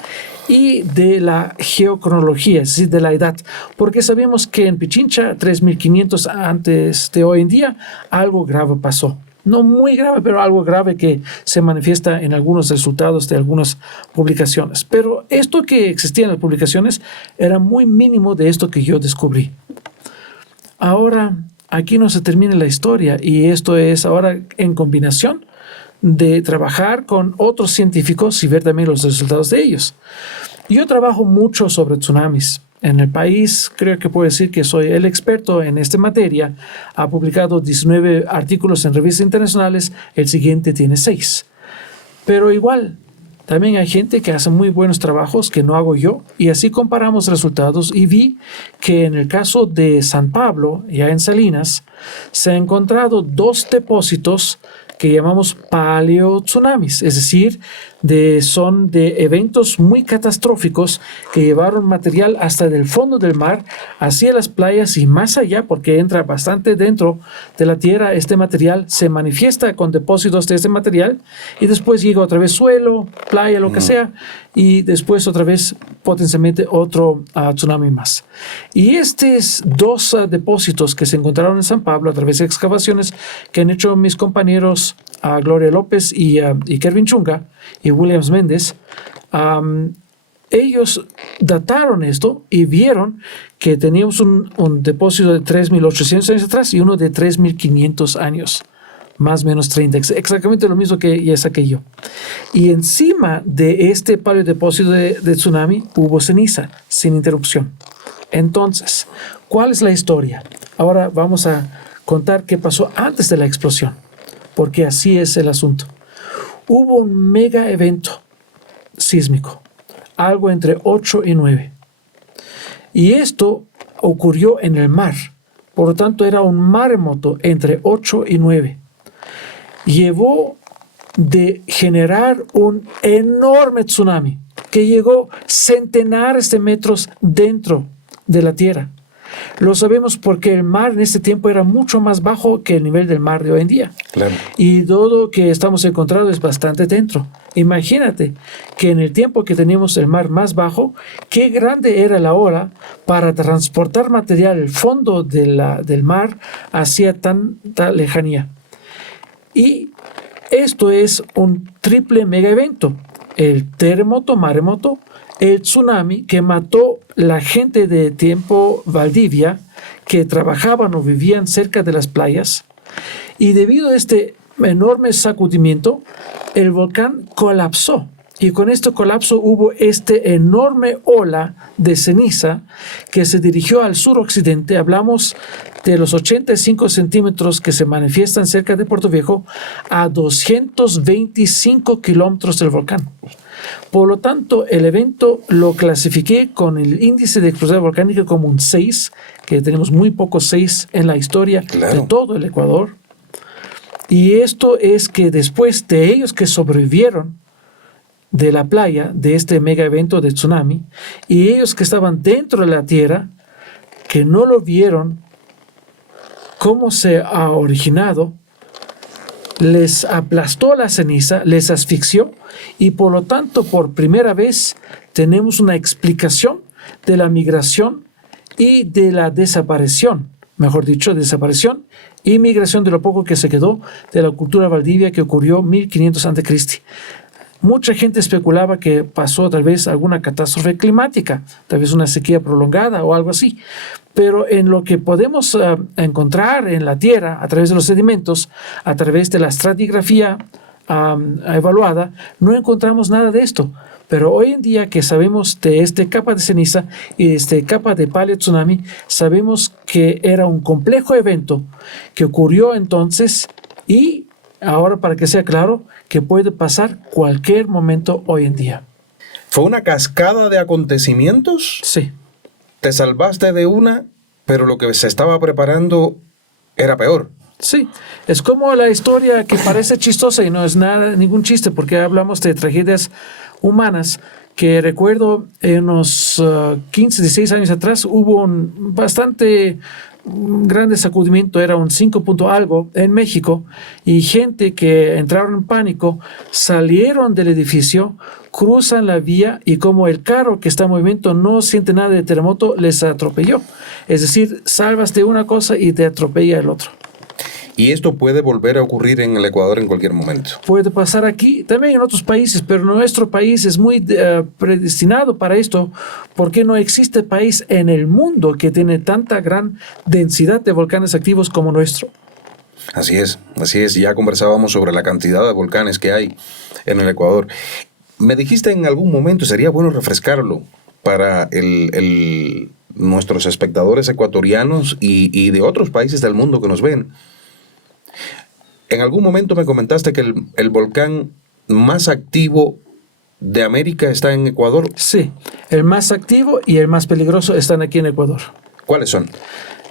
y de la geocronología, es decir, de la edad. Porque sabemos que en Pichincha, 3500 antes de hoy en día, algo grave pasó. No muy grave, pero algo grave que se manifiesta en algunos resultados de algunas publicaciones. Pero esto que existía en las publicaciones era muy mínimo de esto que yo descubrí. Ahora, aquí no se termina la historia, y esto es ahora en combinación de trabajar con otros científicos y ver también los resultados de ellos. Yo trabajo mucho sobre tsunamis. En el país creo que puedo decir que soy el experto en esta materia. Ha publicado 19 artículos en revistas internacionales, el siguiente tiene 6. Pero igual, también hay gente que hace muy buenos trabajos que no hago yo, y así comparamos resultados y vi que en el caso de San Pablo, ya en Salinas, se han encontrado 2 depósitos que llamamos paleotsunamis, es decir, son de eventos muy catastróficos que llevaron material hasta el fondo del mar, hacia las playas y más allá, porque entra bastante dentro de la tierra. Este material se manifiesta con depósitos de este material y después llega otra vez suelo, playa, lo que sea, y después otra vez potencialmente otro tsunami más. Y estos 2 depósitos que se encontraron en San Pablo a través de excavaciones que han hecho mis compañeros Gloria López y Kervin Chunga y Williams Méndez, ellos dataron esto y vieron que teníamos un depósito de 3.800 años atrás y uno de 3.500 años, más o menos 30, exactamente lo mismo que ya saqué yo. Y encima de este paleodepósito de tsunami hubo ceniza, sin interrupción. Entonces, ¿cuál es la historia? Ahora vamos a contar qué pasó antes de la explosión, porque así es el asunto. Hubo un mega evento sísmico, algo entre 8 y 9. Y esto ocurrió en el mar. Por lo tanto, era un maremoto entre 8 y 9. Llevó de generar un enorme tsunami que llegó centenares de metros dentro de la tierra. Lo sabemos porque el mar en ese tiempo era mucho más bajo que el nivel del mar de hoy en día. Claro. Y todo lo que estamos encontrando es bastante dentro. Imagínate que en el tiempo que teníamos el mar más bajo, qué grande era la ola para transportar material del fondo del mar hacia tanta lejanía. Y esto es un triple mega evento. El terremoto, maremoto, el tsunami que mató la gente de tiempo Valdivia que trabajaban o vivían cerca de las playas, y debido a este enorme sacudimiento el volcán colapsó, y con este colapso hubo este enorme ola de ceniza que se dirigió al suroccidente. Hablamos de los 85 centímetros que se manifiestan cerca de Puerto Viejo a 225 kilómetros del volcán. Por lo tanto, el evento lo clasifiqué con el índice de explosividad volcánica como un 6, que tenemos muy pocos 6 en la historia de todo el Ecuador. Y esto es que después de ellos que sobrevivieron de la playa, de este mega evento de tsunami, y ellos que estaban dentro de la tierra, que no lo vieron cómo se ha originado, les aplastó la ceniza, les asfixió, y por lo tanto por primera vez tenemos una explicación de la migración y de la desaparición, mejor dicho, desaparición y migración de lo poco que se quedó de la cultura Valdivia que ocurrió 1500 a.C. Mucha gente especulaba que pasó tal vez alguna catástrofe climática, tal vez una sequía prolongada o algo así. Pero en lo que podemos encontrar en la Tierra, a través de los sedimentos, a través de la estratigrafía evaluada, no encontramos nada de esto. Pero hoy en día que sabemos de esta capa de ceniza y de esta capa de paleotsunami, sabemos que era un complejo evento que ocurrió entonces, y ahora, para que sea claro, que puede pasar cualquier momento hoy en día. ¿Fue una cascada de acontecimientos? Sí. Te salvaste de una, pero lo que se estaba preparando era peor. Sí, es como la historia que parece chistosa y no es nada, ningún chiste, porque hablamos de tragedias humanas, que recuerdo en unos 15, 16 años atrás hubo un bastante grande sacudimiento, era un 5 punto algo en México, y gente que entraron en pánico, salieron del edificio, cruzan la vía, y como el carro que está en movimiento no siente nada de terremoto, les atropelló. Es decir, salvas de una cosa y te atropella el otro. Y esto puede volver a ocurrir en el Ecuador en cualquier momento. Puede pasar aquí, también en otros países, pero nuestro país es muy predestinado para esto, porque no existe país en el mundo que tiene tanta gran densidad de volcanes activos como nuestro. Así es. Ya conversábamos sobre la cantidad de volcanes que hay en el Ecuador. Me dijiste en algún momento, sería bueno refrescarlo para nuestros espectadores ecuatorianos y de otros países del mundo que nos ven. En algún momento me comentaste que el volcán más activo de América está en Ecuador. Sí, el más activo y el más peligroso están aquí en Ecuador. ¿Cuáles son?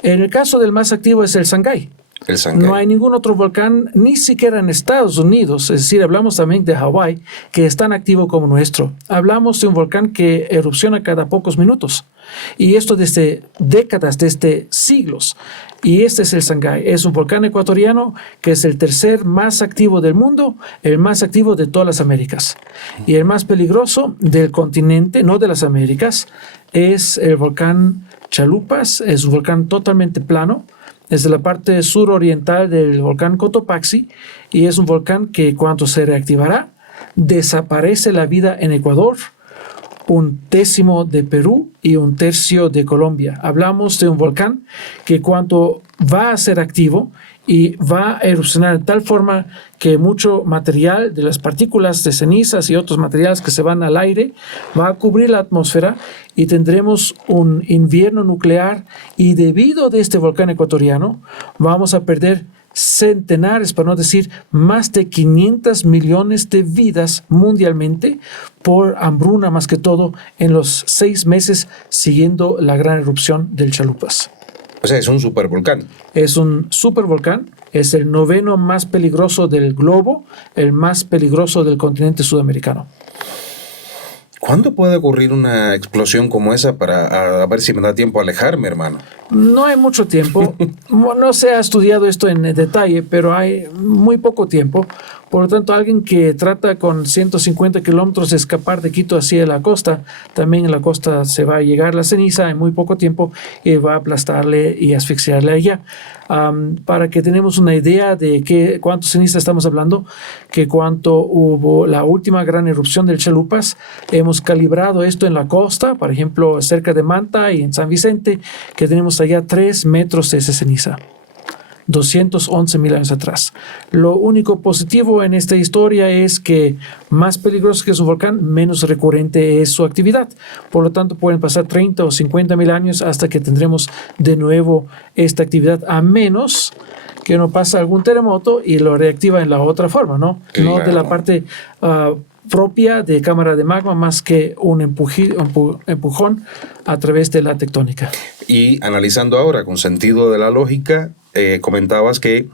En el caso del más activo es el Sangay. El Sangay. No hay ningún otro volcán, ni siquiera en Estados Unidos, es decir, hablamos también de Hawái, que es tan activo como nuestro. Hablamos de un volcán que erupciona cada pocos minutos, y esto desde décadas, desde siglos. Y este es el Sangay, es un volcán ecuatoriano que es el tercer más activo del mundo, el más activo de todas las Américas. Y el más peligroso del continente, no de las Américas, es el volcán Chalupas. Es un volcán totalmente plano, es de la parte suroriental del volcán Cotopaxi, y es un volcán que cuando se reactivará, desaparece la vida en Ecuador, un décimo de Perú y un tercio de Colombia. Hablamos de un volcán que cuando va a ser activo y va a erupcionar de tal forma que mucho material de las partículas de cenizas y otros materiales que se van al aire va a cubrir la atmósfera, y tendremos un invierno nuclear, y debido a este volcán ecuatoriano vamos a perder centenares, para no decir más de 500 millones de vidas mundialmente por hambruna, más que todo en los 6 meses siguiendo la gran erupción del Chalupas. O sea, es un supervolcán. Es un supervolcán, es el 9º más peligroso del globo, el más peligroso del continente sudamericano. ¿Cuándo puede ocurrir una explosión como esa para a ver si me da tiempo a alejarme, hermano? No hay mucho tiempo, no se ha estudiado esto en detalle, pero hay muy poco tiempo. Por lo tanto, alguien que trata con 150 kilómetros de escapar de Quito hacia la costa, también en la costa se va a llegar la ceniza en muy poco tiempo y va a aplastarle y asfixiarle allá. Para que tenemos una idea de cuánto ceniza estamos hablando, que cuando hubo la última gran erupción del Chalupas, hemos calibrado esto en la costa, por ejemplo, cerca de Manta y en San Vicente, que tenemos allá 3 metros de esa ceniza. 211.000 años atrás. Lo único positivo en esta historia es que más peligroso que su volcán, menos recurrente es su actividad. Por lo tanto, pueden pasar 30 o 50.000 años hasta que tendremos de nuevo esta actividad, a menos que no pasa algún terremoto y lo reactiva en la otra forma, ¿no? Claro. No de la parte propia de cámara de magma, más que un empujón a través de la tectónica. Y analizando ahora con sentido de la lógica, comentabas que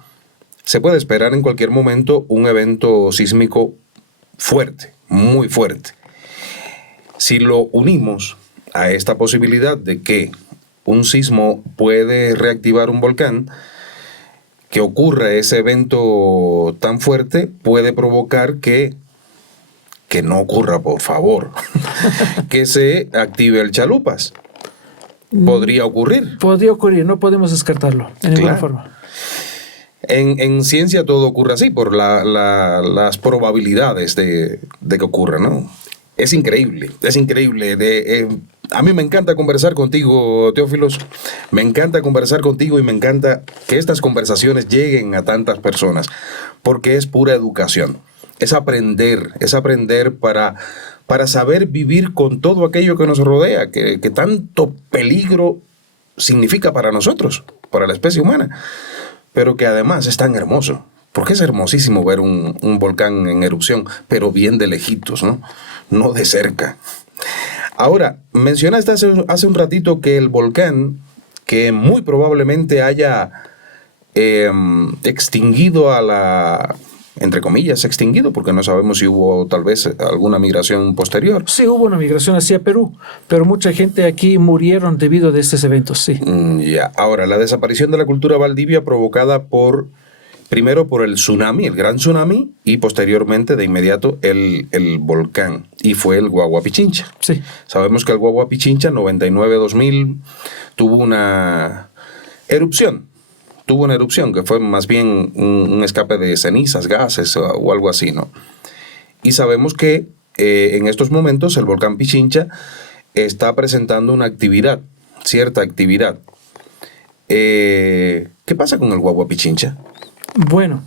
se puede esperar en cualquier momento un evento sísmico fuerte, muy fuerte. Si lo unimos a esta posibilidad de que un sismo puede reactivar un volcán, que ocurra ese evento tan fuerte puede provocar que no ocurra, por favor, que se active el Chalupas. Podría ocurrir. Podría ocurrir, no podemos descartarlo en ninguna forma. En ciencia todo ocurre así, por las probabilidades de que ocurra, ¿no? Es increíble, es increíble. A mí me encanta conversar contigo, Teófilos. Me encanta conversar contigo y me encanta que estas conversaciones lleguen a tantas personas, porque es pura educación. Es aprender para saber vivir con todo aquello que nos rodea, que tanto peligro significa para nosotros, para la especie humana, pero que además es tan hermoso, porque es hermosísimo ver un volcán en erupción, pero bien de lejitos, no de cerca. Ahora, mencionaste hace un ratito que el volcán, que muy probablemente haya extinguido entre comillas, extinguido, porque no sabemos si hubo tal vez alguna migración posterior. Sí, hubo una migración hacia Perú, pero mucha gente aquí murieron debido a estos eventos, sí. Ya. Ahora, la desaparición de la cultura Valdivia provocada primero por el tsunami, el gran tsunami, y posteriormente, de inmediato, el volcán, y fue el Guagua Pichincha. Sí. Sabemos que el Guagua Pichincha, 99-2000, tuvo una erupción que fue más bien un escape de cenizas, gases o algo así, ¿no? Y sabemos que en estos momentos el volcán Pichincha está presentando una actividad, cierta actividad. ¿Qué pasa con el Guagua Pichincha? Bueno,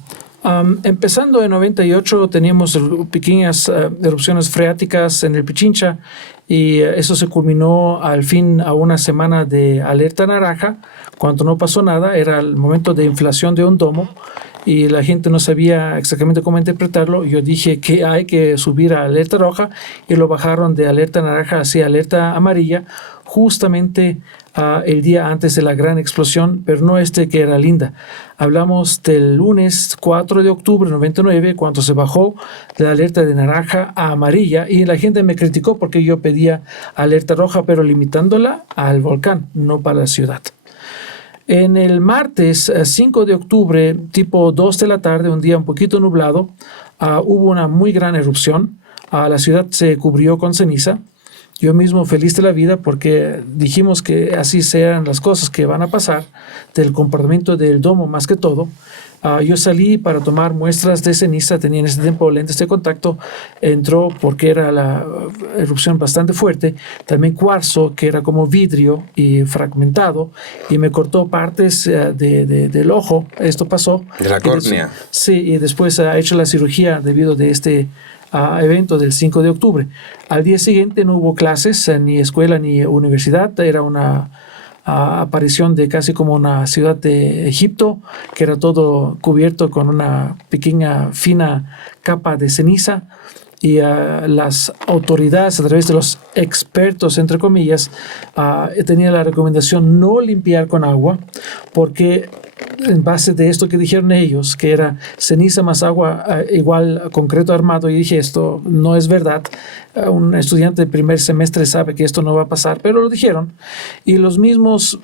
empezando en 98 teníamos pequeñas erupciones freáticas en el Pichincha y eso se culminó al fin a una semana de alerta naranja. Cuando no pasó nada, era el momento de inflación de un domo y la gente no sabía exactamente cómo interpretarlo. Yo dije que hay que subir a alerta roja y lo bajaron de alerta naranja hacia alerta amarilla justamente el día antes de la gran explosión, pero no que era linda. Hablamos del lunes 4 de octubre de 99, cuando se bajó de la alerta de naranja a amarilla, y la gente me criticó porque yo pedía alerta roja, pero limitándola al volcán, no para la ciudad. En el martes 5 de octubre, tipo 2 de la tarde, un día un poquito nublado, hubo una muy gran erupción. La ciudad se cubrió con ceniza. Yo mismo feliz de la vida porque dijimos que así sean las cosas que van a pasar, del comportamiento del domo más que todo. Yo salí para tomar muestras de ceniza, tenía en ese tiempo lentes de contacto, entró porque era la erupción bastante fuerte, también cuarzo que era como vidrio y fragmentado, y me cortó partes del ojo, esto pasó. De la córnea. Sí, y después ha hecho la cirugía debido de este evento del 5 de octubre. Al día siguiente no hubo clases, ni escuela ni universidad, era una aparición de casi como una ciudad de Egipto, que era todo cubierto con una pequeña fina capa de ceniza, y las autoridades, a través de los expertos, entre comillas, tenían la recomendación no limpiar con agua, porque en base de esto que dijeron ellos, que era ceniza más agua igual a concreto armado, y dije, esto no es verdad. Un estudiante de primer semestre sabe que esto no va a pasar, pero lo dijeron. Y los mismos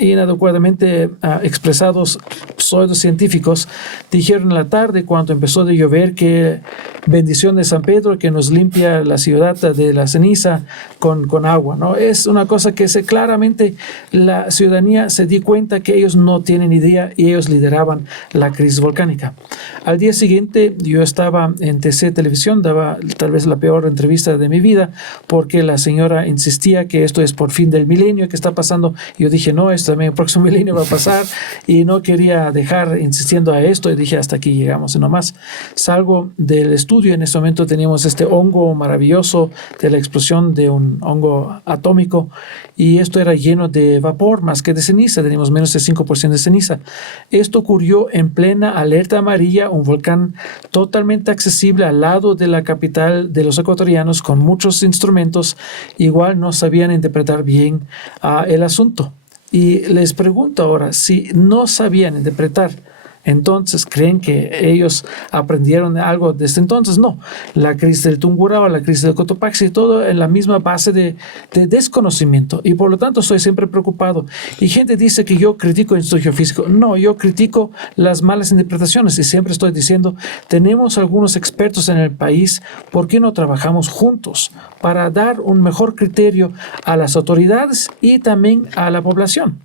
inadecuadamente expresados pseudocientíficos dijeron en la tarde, cuando empezó a llover, que bendición de San Pedro que nos limpia la ciudad de la ceniza con agua, ¿no? Es una cosa que claramente la ciudadanía se dio cuenta que ellos no tienen idea, y ellos lideraban la crisis volcánica. Al día siguiente yo estaba en TC Televisión, daba tal vez la peor entrevista de mi vida, porque la señora insistía que esto es por fin del milenio que está pasando. Yo dije, no, esto también el próximo milenio va a pasar, y no quería dejar insistiendo a esto, y dije, hasta aquí llegamos. Y nomás salgo del estudio. En ese momento teníamos este hongo maravilloso de la explosión de un hongo atómico, y esto era lleno de vapor más que de ceniza. Teníamos menos de 5% de ceniza. Esto ocurrió en plena alerta amarilla, un volcán totalmente accesible al lado de la capital de los ecuatorianos, con muchos instrumentos. Igual no sabían interpretar bien el asunto. Y les pregunto ahora, si no sabían interpretar, entonces, ¿creen que ellos aprendieron algo desde entonces? No. La crisis del Tungurahua, la crisis del Cotopaxi, todo en la misma base de desconocimiento. Y por lo tanto, estoy siempre preocupado. Y gente dice que yo critico el Instituto Geofísico. No, yo critico las malas interpretaciones. Y siempre estoy diciendo, tenemos algunos expertos en el país, ¿por qué no trabajamos juntos para dar un mejor criterio a las autoridades y también a la población?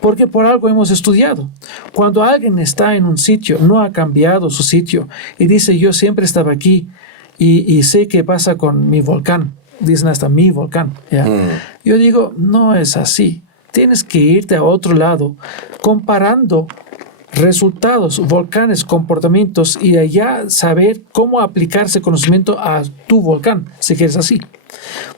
Porque por algo hemos estudiado. Cuando alguien está en un sitio, no ha cambiado su sitio, y dice, yo siempre estaba aquí y sé qué pasa con mi volcán, dicen hasta mi volcán, ¿ya? Yo digo, no es así. Tienes que irte a otro lado comparando resultados, volcanes, comportamientos, y allá saber cómo aplicar ese conocimiento a tu volcán, si quieres así.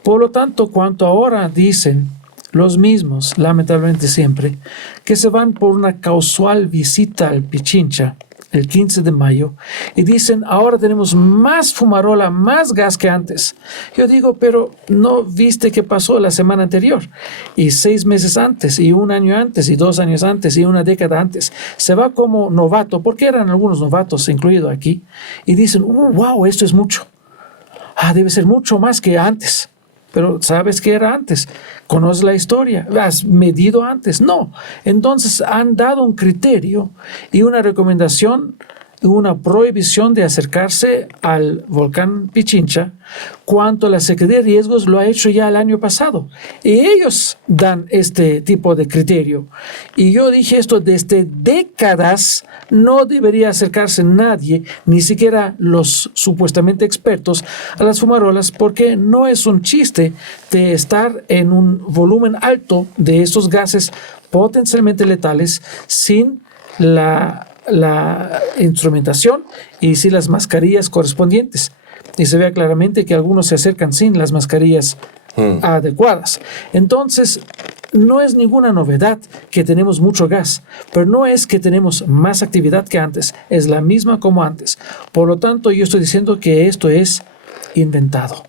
Por lo tanto, cuanto ahora dicen los mismos, lamentablemente siempre, que se van por una casual visita al Pichincha el 15 de mayo y dicen, ahora tenemos más fumarola, más gas que antes. Yo digo, pero ¿no viste qué pasó la semana anterior? Y 6 meses antes, y 1 año antes, y 2 años antes, y 1 década antes. Se va como novato, porque eran algunos novatos incluidos aquí, y dicen, wow, esto es mucho. Debe ser mucho más que antes. Pero ¿sabes qué era antes? ¿Conoces la historia? ¿Has medido antes? No. Entonces han dado un criterio y una recomendación, una prohibición de acercarse al volcán Pichincha, cuanto la Secretaría de Riesgos lo ha hecho ya el año pasado. Y ellos dan este tipo de criterio. Y yo dije esto desde décadas, no debería acercarse nadie, ni siquiera los supuestamente expertos, a las fumarolas, porque no es un chiste de estar en un volumen alto de estos gases potencialmente letales sin la instrumentación y sin las mascarillas correspondientes. Y se ve claramente que algunos se acercan sin las mascarillas adecuadas. Entonces, no es ninguna novedad que tenemos mucho gas, pero no es que tenemos más actividad que antes, es la misma como antes. Por lo tanto, yo estoy diciendo que esto es inventado.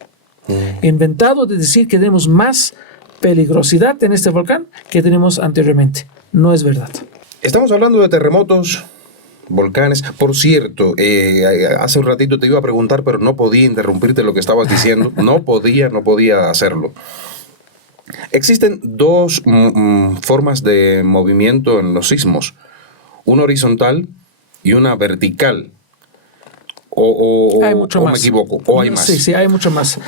Inventado de decir que tenemos más peligrosidad en este volcán que tenemos anteriormente. No es verdad. Estamos hablando de terremotos, volcanes. Por cierto, hace un ratito te iba a preguntar, pero no podía interrumpirte lo que estabas diciendo. No podía hacerlo. Existen 2 formas de movimiento en los sismos. Una horizontal y una vertical. Hay mucho más. ¿Me equivoco? ¿O hay más? Sí, hay mucho más.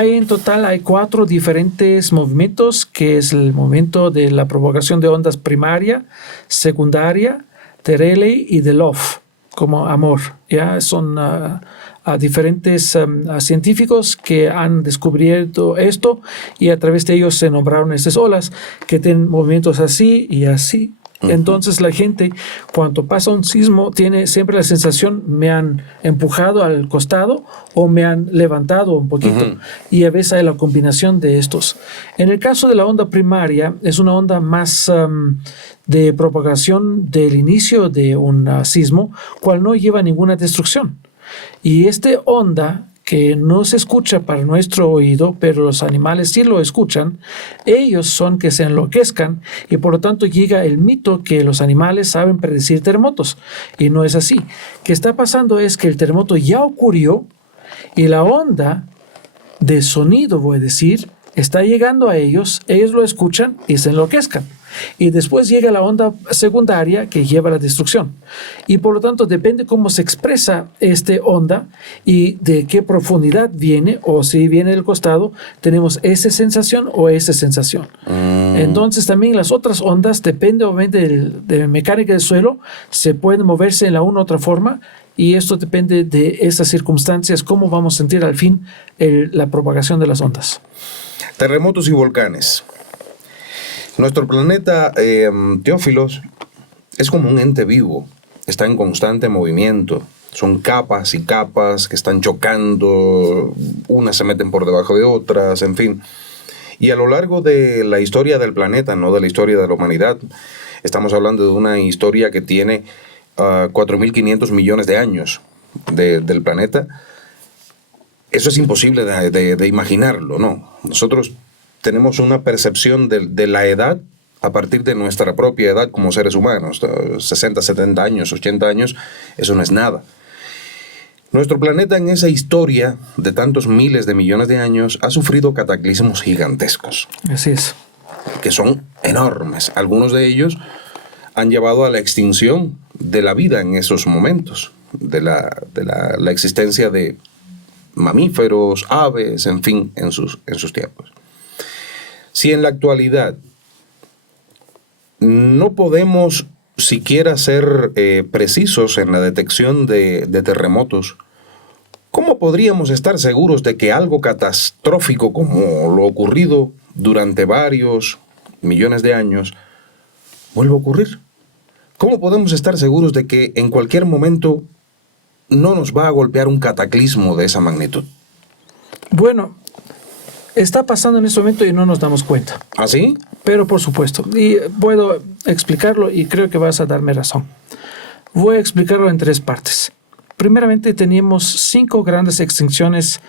En total hay 4 diferentes movimientos, que es el movimiento de la propagación de ondas primaria, secundaria, de Rayleigh y de Love, como amor. ¿Ya? Son diferentes científicos que han descubierto esto, y a través de ellos se nombraron estas olas que tienen movimientos así y así. Entonces la gente, cuando pasa un sismo, tiene siempre la sensación, me han empujado al costado o me han levantado un poquito. Y a veces hay la combinación de estos. En el caso de la onda primaria, es una onda más de propagación del inicio de un sismo, cual no lleva ninguna destrucción. Y esta onda que no se escucha para nuestro oído, pero los animales sí lo escuchan, ellos son que se enloquezcan y por lo tanto llega el mito que los animales saben predecir terremotos. Y no es así. ¿Qué está pasando? Es que el terremoto ya ocurrió y la onda de sonido, voy a decir, está llegando a ellos lo escuchan y se enloquezcan. Y después llega la onda secundaria que lleva a la destrucción. Y por lo tanto depende cómo se expresa esta onda y de qué profundidad viene, o si viene del costado, tenemos esa sensación o esa sensación. Entonces también las otras ondas, depende obviamente de la mecánica del suelo, se pueden moverse en la una u otra forma. Y esto depende de esas circunstancias, cómo vamos a sentir al fin la propagación de las ondas. Terremotos y volcanes. Nuestro planeta, Teófilos, es como un ente vivo. Está en constante movimiento. Son capas y capas que están chocando. Unas se meten por debajo de otras, en fin. Y a lo largo de la historia del planeta, no de la historia de la humanidad, estamos hablando de una historia que tiene 4.500 millones de años del planeta. Eso es imposible de imaginarlo, ¿no? Nosotros tenemos una percepción de la edad a partir de nuestra propia edad como seres humanos. 60, 70 años, 80 años, eso no es nada. Nuestro planeta en esa historia de tantos miles de millones de años ha sufrido cataclismos gigantescos. Así es. Que son enormes. Algunos de ellos han llevado a la extinción de la vida en esos momentos, de la existencia de mamíferos, aves, en fin, en sus tiempos. Si en la actualidad no podemos siquiera ser precisos en la detección de terremotos, ¿cómo podríamos estar seguros de que algo catastrófico como lo ocurrido durante varios millones de años vuelva a ocurrir? ¿Cómo podemos estar seguros de que en cualquier momento no nos va a golpear un cataclismo de esa magnitud? Bueno, está pasando en este momento y no nos damos cuenta. ¿Ah, sí? Pero por supuesto, y puedo explicarlo y creo que vas a darme razón. Voy a explicarlo en tres partes. Primeramente, teníamos 5 grandes extinciones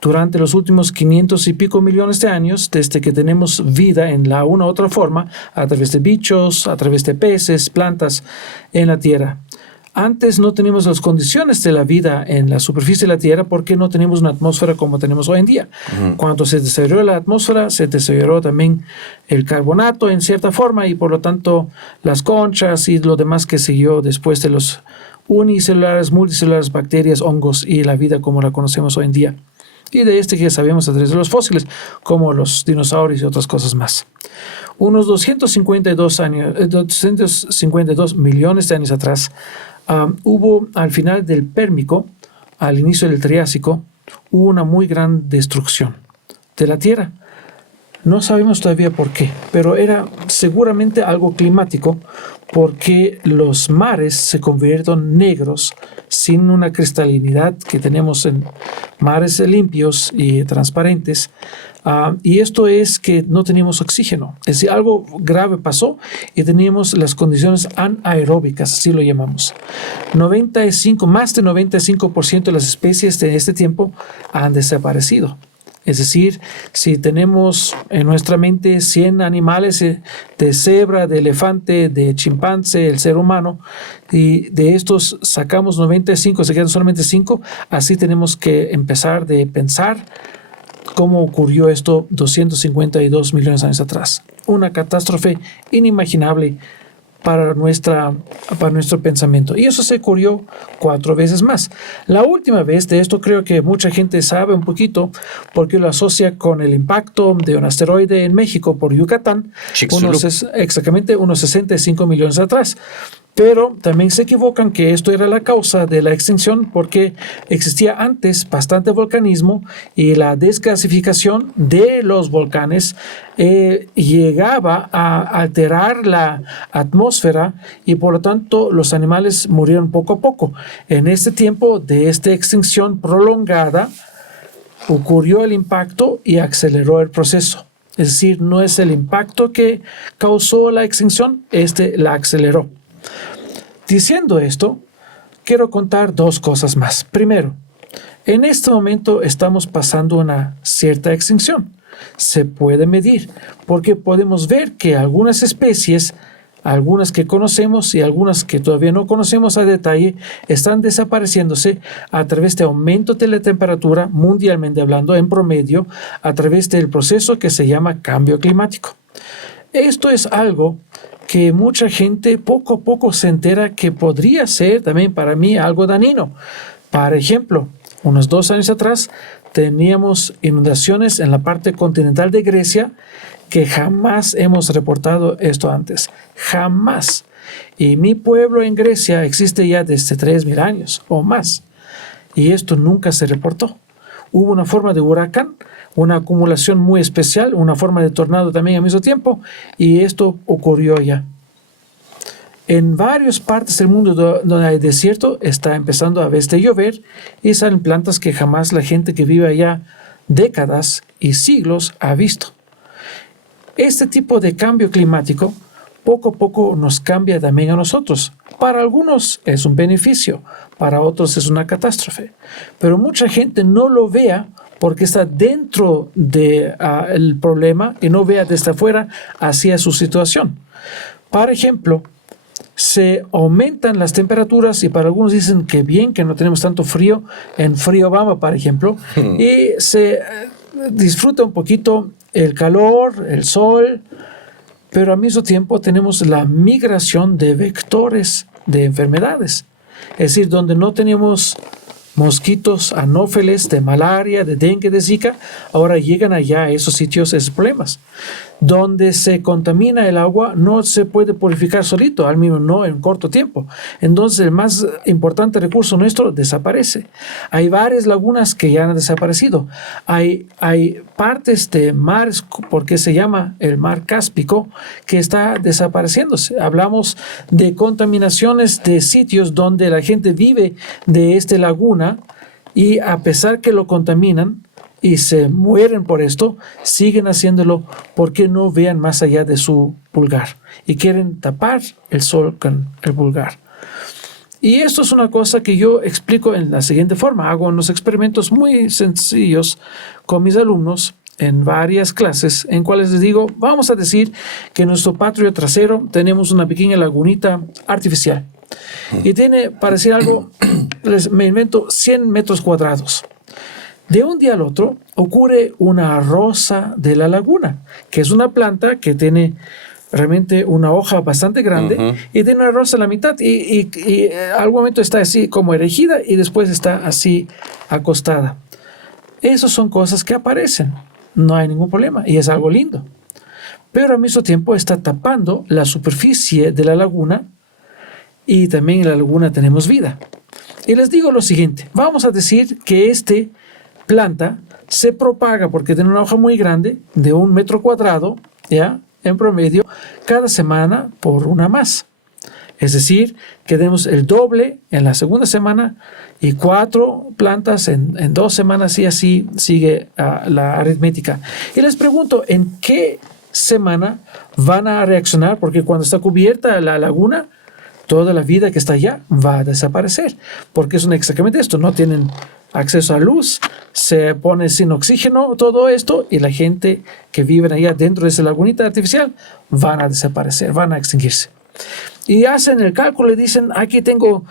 durante los últimos 500 y pico millones de años, desde que tenemos vida en la una u otra forma, a través de bichos, a través de peces, plantas en la Tierra. Antes no teníamos las condiciones de la vida en la superficie de la Tierra porque no teníamos una atmósfera como tenemos hoy en día. Cuando se deterioró la atmósfera, se deterioró también el carbonato en cierta forma y por lo tanto las conchas y lo demás que siguió después de los unicelulares, multicelulares, bacterias, hongos y la vida como la conocemos hoy en día. Y de este que sabemos a través de los fósiles, como los dinosaurios y otras cosas más. Unos 252 millones de años atrás, hubo al final del Pérmico, al inicio del Triásico, hubo una muy gran destrucción de la Tierra. No sabemos todavía por qué, pero era seguramente algo climático, porque los mares se convirtieron negros sin una cristalinidad que tenemos en mares limpios y transparentes. Y esto es que no teníamos oxígeno. Es decir, algo grave pasó y teníamos las condiciones anaeróbicas, así lo llamamos. Más del 95% de las especies de este tiempo han desaparecido. Es decir, si tenemos en nuestra mente 100 animales de cebra, de elefante, de chimpancé, el ser humano, y de estos sacamos 95, se quedan solamente 5, así tenemos que empezar de pensar cómo ocurrió esto 252 millones de años atrás. Una catástrofe inimaginable para nuestro pensamiento. Y eso se ocurrió 4 veces más. La última vez, de esto creo que mucha gente sabe un poquito, porque lo asocia con el impacto de un asteroide en México por Yucatán, exactamente unos 65 millones atrás. Pero también se equivocan que esto era la causa de la extinción porque existía antes bastante volcanismo y la desgasificación de los volcanes llegaba a alterar la atmósfera y por lo tanto los animales murieron poco a poco. En este tiempo de esta extinción prolongada ocurrió el impacto y aceleró el proceso. Es decir, no es el impacto que causó la extinción, la aceleró. Diciendo esto, quiero contar 2 cosas más. Primero, En este momento estamos pasando una cierta extinción. Se puede medir porque podemos ver que algunas especies, algunas que conocemos y algunas que todavía no conocemos a detalle, están desapareciéndose a través de aumento de la temperatura, mundialmente hablando, en promedio, a través del proceso que se llama cambio climático. Esto es algo que mucha gente poco a poco se entera que podría ser también para mí algo dañino. Por ejemplo, unos 2 años atrás teníamos inundaciones en la parte continental de Grecia que jamás hemos reportado esto antes. Jamás. Y mi pueblo en Grecia existe ya desde 3.000 años o más. Y esto nunca se reportó. Hubo una forma de huracán, una acumulación muy especial, una forma de tornado también al mismo tiempo, y esto ocurrió ya. En varias partes del mundo donde hay desierto está empezando a veces de llover y salen plantas que jamás la gente que vive allá décadas y siglos ha visto. Este tipo de cambio climático poco a poco nos cambia también a nosotros. Para algunos es un beneficio, para otros es una catástrofe, pero mucha gente no lo vea porque está dentro del problema y no vea desde afuera hacia su situación. Por ejemplo, se aumentan las temperaturas y para algunos dicen que bien que no tenemos tanto frío en Friobama, por ejemplo, y se disfruta un poquito el calor, el sol, pero al mismo tiempo tenemos la migración de vectores de enfermedades. Es decir, donde no tenemos mosquitos anófeles de malaria, de dengue, de zika, ahora llegan allá a esos sitios esos problemas. Donde se contamina el agua no se puede purificar solito, al menos no en corto tiempo. Entonces el más importante recurso nuestro desaparece. Hay varias lagunas que ya han desaparecido. Hay partes de mares, porque se llama el mar Cáspico, que está desapareciéndose. Hablamos de contaminaciones de sitios donde la gente vive de esta laguna y a pesar que lo contaminan, y se mueren por esto, siguen haciéndolo porque no vean más allá de su pulgar y quieren tapar el sol con el pulgar. Y esto es una cosa que yo explico en la siguiente forma. Hago unos experimentos muy sencillos con mis alumnos en varias clases en cuales les digo, vamos a decir que en nuestro patio trasero tenemos una pequeña lagunita artificial y tiene, para decir algo, me invento 100 metros cuadrados. De un día al otro ocurre una rosa de la laguna, que es una planta que tiene realmente una hoja bastante grande y tiene una rosa en la mitad y al momento está así como erigida y después está así acostada. Esas son cosas que aparecen, no hay ningún problema y es algo lindo. Pero al mismo tiempo está tapando la superficie de la laguna y también en la laguna tenemos vida. Y les digo lo siguiente, vamos a decir que planta se propaga porque tiene una hoja muy grande de 1 metro cuadrado, ¿ya? En promedio, cada semana por una más. Es decir, que tenemos el doble en la segunda semana y 4 plantas en 2 semanas y así sigue la aritmética. Y les pregunto, ¿en qué semana van a reaccionar? Porque cuando está cubierta la laguna, toda la vida que está allá va a desaparecer, porque es exactamente esto, no tienen acceso a luz, se pone sin oxígeno todo esto y la gente que vive allá dentro de esa lagunita artificial van a desaparecer, van a extinguirse. Y hacen el cálculo y dicen, aquí tengo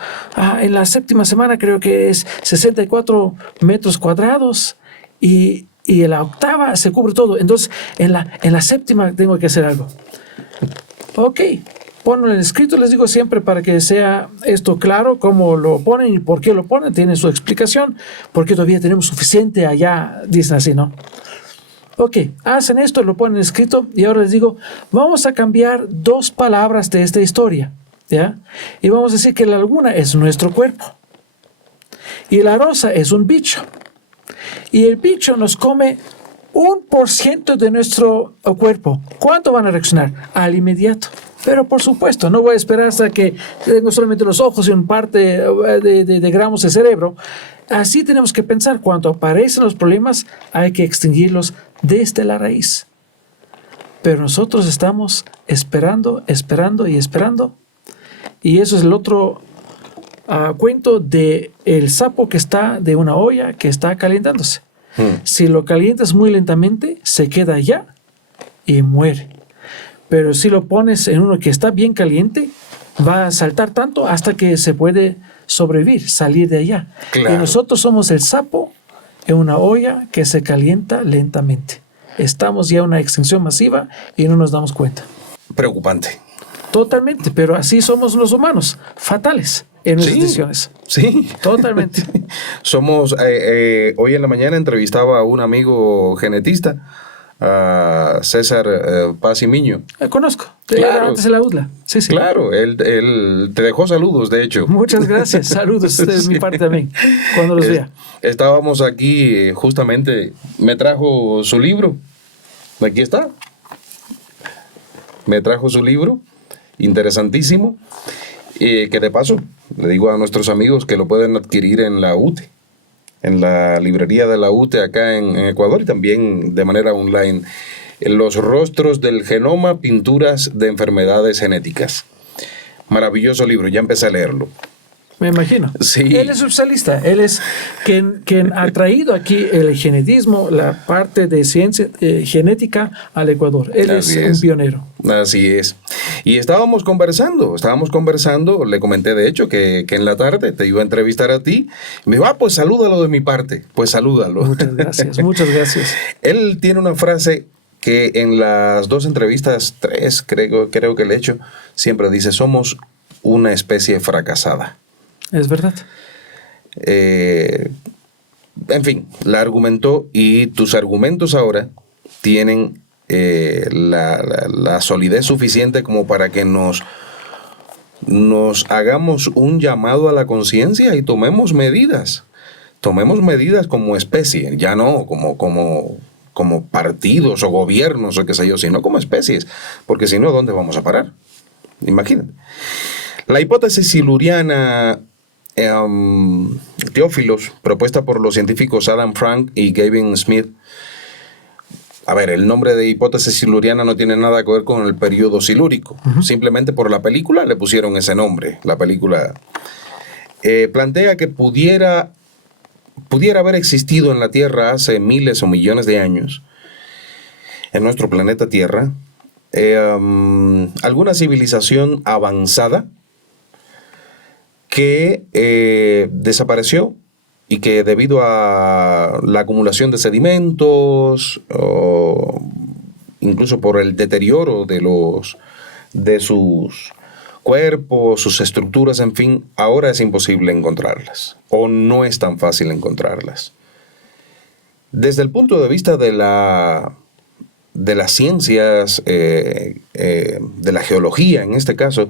en la séptima semana creo que es 64 metros cuadrados y en la octava se cubre todo, entonces en la séptima tengo que hacer algo. Ok. Ponlo en escrito, les digo siempre para que sea esto claro, cómo lo ponen y por qué lo ponen, tienen su explicación, porque todavía tenemos suficiente allá, dicen así, ¿no? Ok, hacen esto, lo ponen en escrito y ahora les digo, vamos a cambiar 2 palabras de esta historia, ¿ya? Y vamos a decir que la laguna es nuestro cuerpo y la rosa es un bicho y el bicho nos come 1% de nuestro cuerpo. ¿Cuánto van a reaccionar? Al inmediato. Pero por supuesto, no voy a esperar hasta que tengo solamente los ojos y un parte de gramos de cerebro. Así tenemos que pensar, cuando aparecen los problemas hay que extinguirlos desde la raíz. Pero nosotros estamos esperando y esperando. Y eso es el otro cuento de el sapo que está de una olla que está calentándose. Si lo calientas muy lentamente, se queda allá y muere. Pero si lo pones en uno que está bien caliente, va a saltar tanto hasta que se puede sobrevivir, salir de allá. Claro. Y nosotros somos el sapo en una olla que se calienta lentamente. Estamos ya en una extinción masiva y no nos damos cuenta. Preocupante. Totalmente, pero así somos los humanos, fatales en nuestras decisiones. Sí. Totalmente. Somos, hoy en la mañana entrevistaba a un amigo genetista, a César Paz y Miño. Conozco, Claro. era antes de la UDLA. Sí, sí. Claro, él te dejó saludos, de hecho. Muchas gracias, saludos de mi parte también, cuando los vea. Estábamos aquí, justamente, me trajo su libro. Aquí está. Me trajo su libro, interesantísimo, que de paso le digo a nuestros amigos que lo pueden adquirir en la UTE, en la librería de la UTE acá en Ecuador, y también de manera online. Los rostros del genoma, pinturas de enfermedades genéticas. Maravilloso libro, ya empecé a leerlo. Me imagino. Sí. Él es subsalista, él es quien ha traído aquí el genetismo, la parte de ciencia genética al Ecuador. Él Así es un pionero. Así es. Y estábamos conversando, le comenté de hecho que en la tarde te iba a entrevistar a ti. Y me dijo, pues salúdalo de mi parte. Pues salúdalo. Muchas gracias, muchas gracias. Él tiene una frase que en las 2 entrevistas, 3 creo que le he hecho, siempre dice, somos una especie fracasada. Es verdad. En fin, la argumentó, y tus argumentos ahora tienen la solidez suficiente como para que nos hagamos un llamado a la conciencia y tomemos medidas como especie, ya no como partidos o gobiernos o qué sé yo, sino como especies, porque si no, ¿dónde vamos a parar? Imagínate. La hipótesis siluriana, Teófilos, propuesta por los científicos Adam Frank y Gavin Smith. A ver, el nombre de hipótesis siluriana no tiene nada que ver con el periodo silúrico. Simplemente por la película le pusieron ese nombre. La película plantea que pudiera haber existido en la Tierra hace miles o millones de años, en nuestro planeta Tierra, alguna civilización avanzada que desapareció, y que debido a la acumulación de sedimentos o incluso por el deterioro de sus cuerpos, sus estructuras, en fin, ahora es imposible encontrarlas, o no es tan fácil encontrarlas. Desde el punto de vista de las ciencias, de la geología en este caso,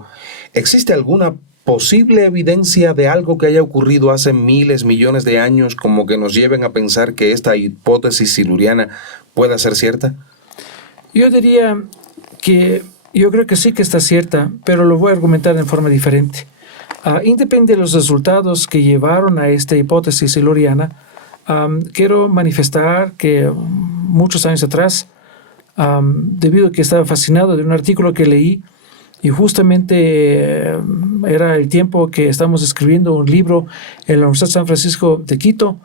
¿existe alguna posible evidencia de algo que haya ocurrido hace miles, millones de años, como que nos lleven a pensar que esta hipótesis siluriana pueda ser cierta? Yo diría que yo creo que sí que está cierta, pero lo voy a argumentar de forma diferente. Independiente de los resultados que llevaron a esta hipótesis siluriana, quiero manifestar que muchos años atrás, debido a que estaba fascinado de un artículo que leí, y justamente era el tiempo que estamos escribiendo un libro en la Universidad de San Francisco de Quito,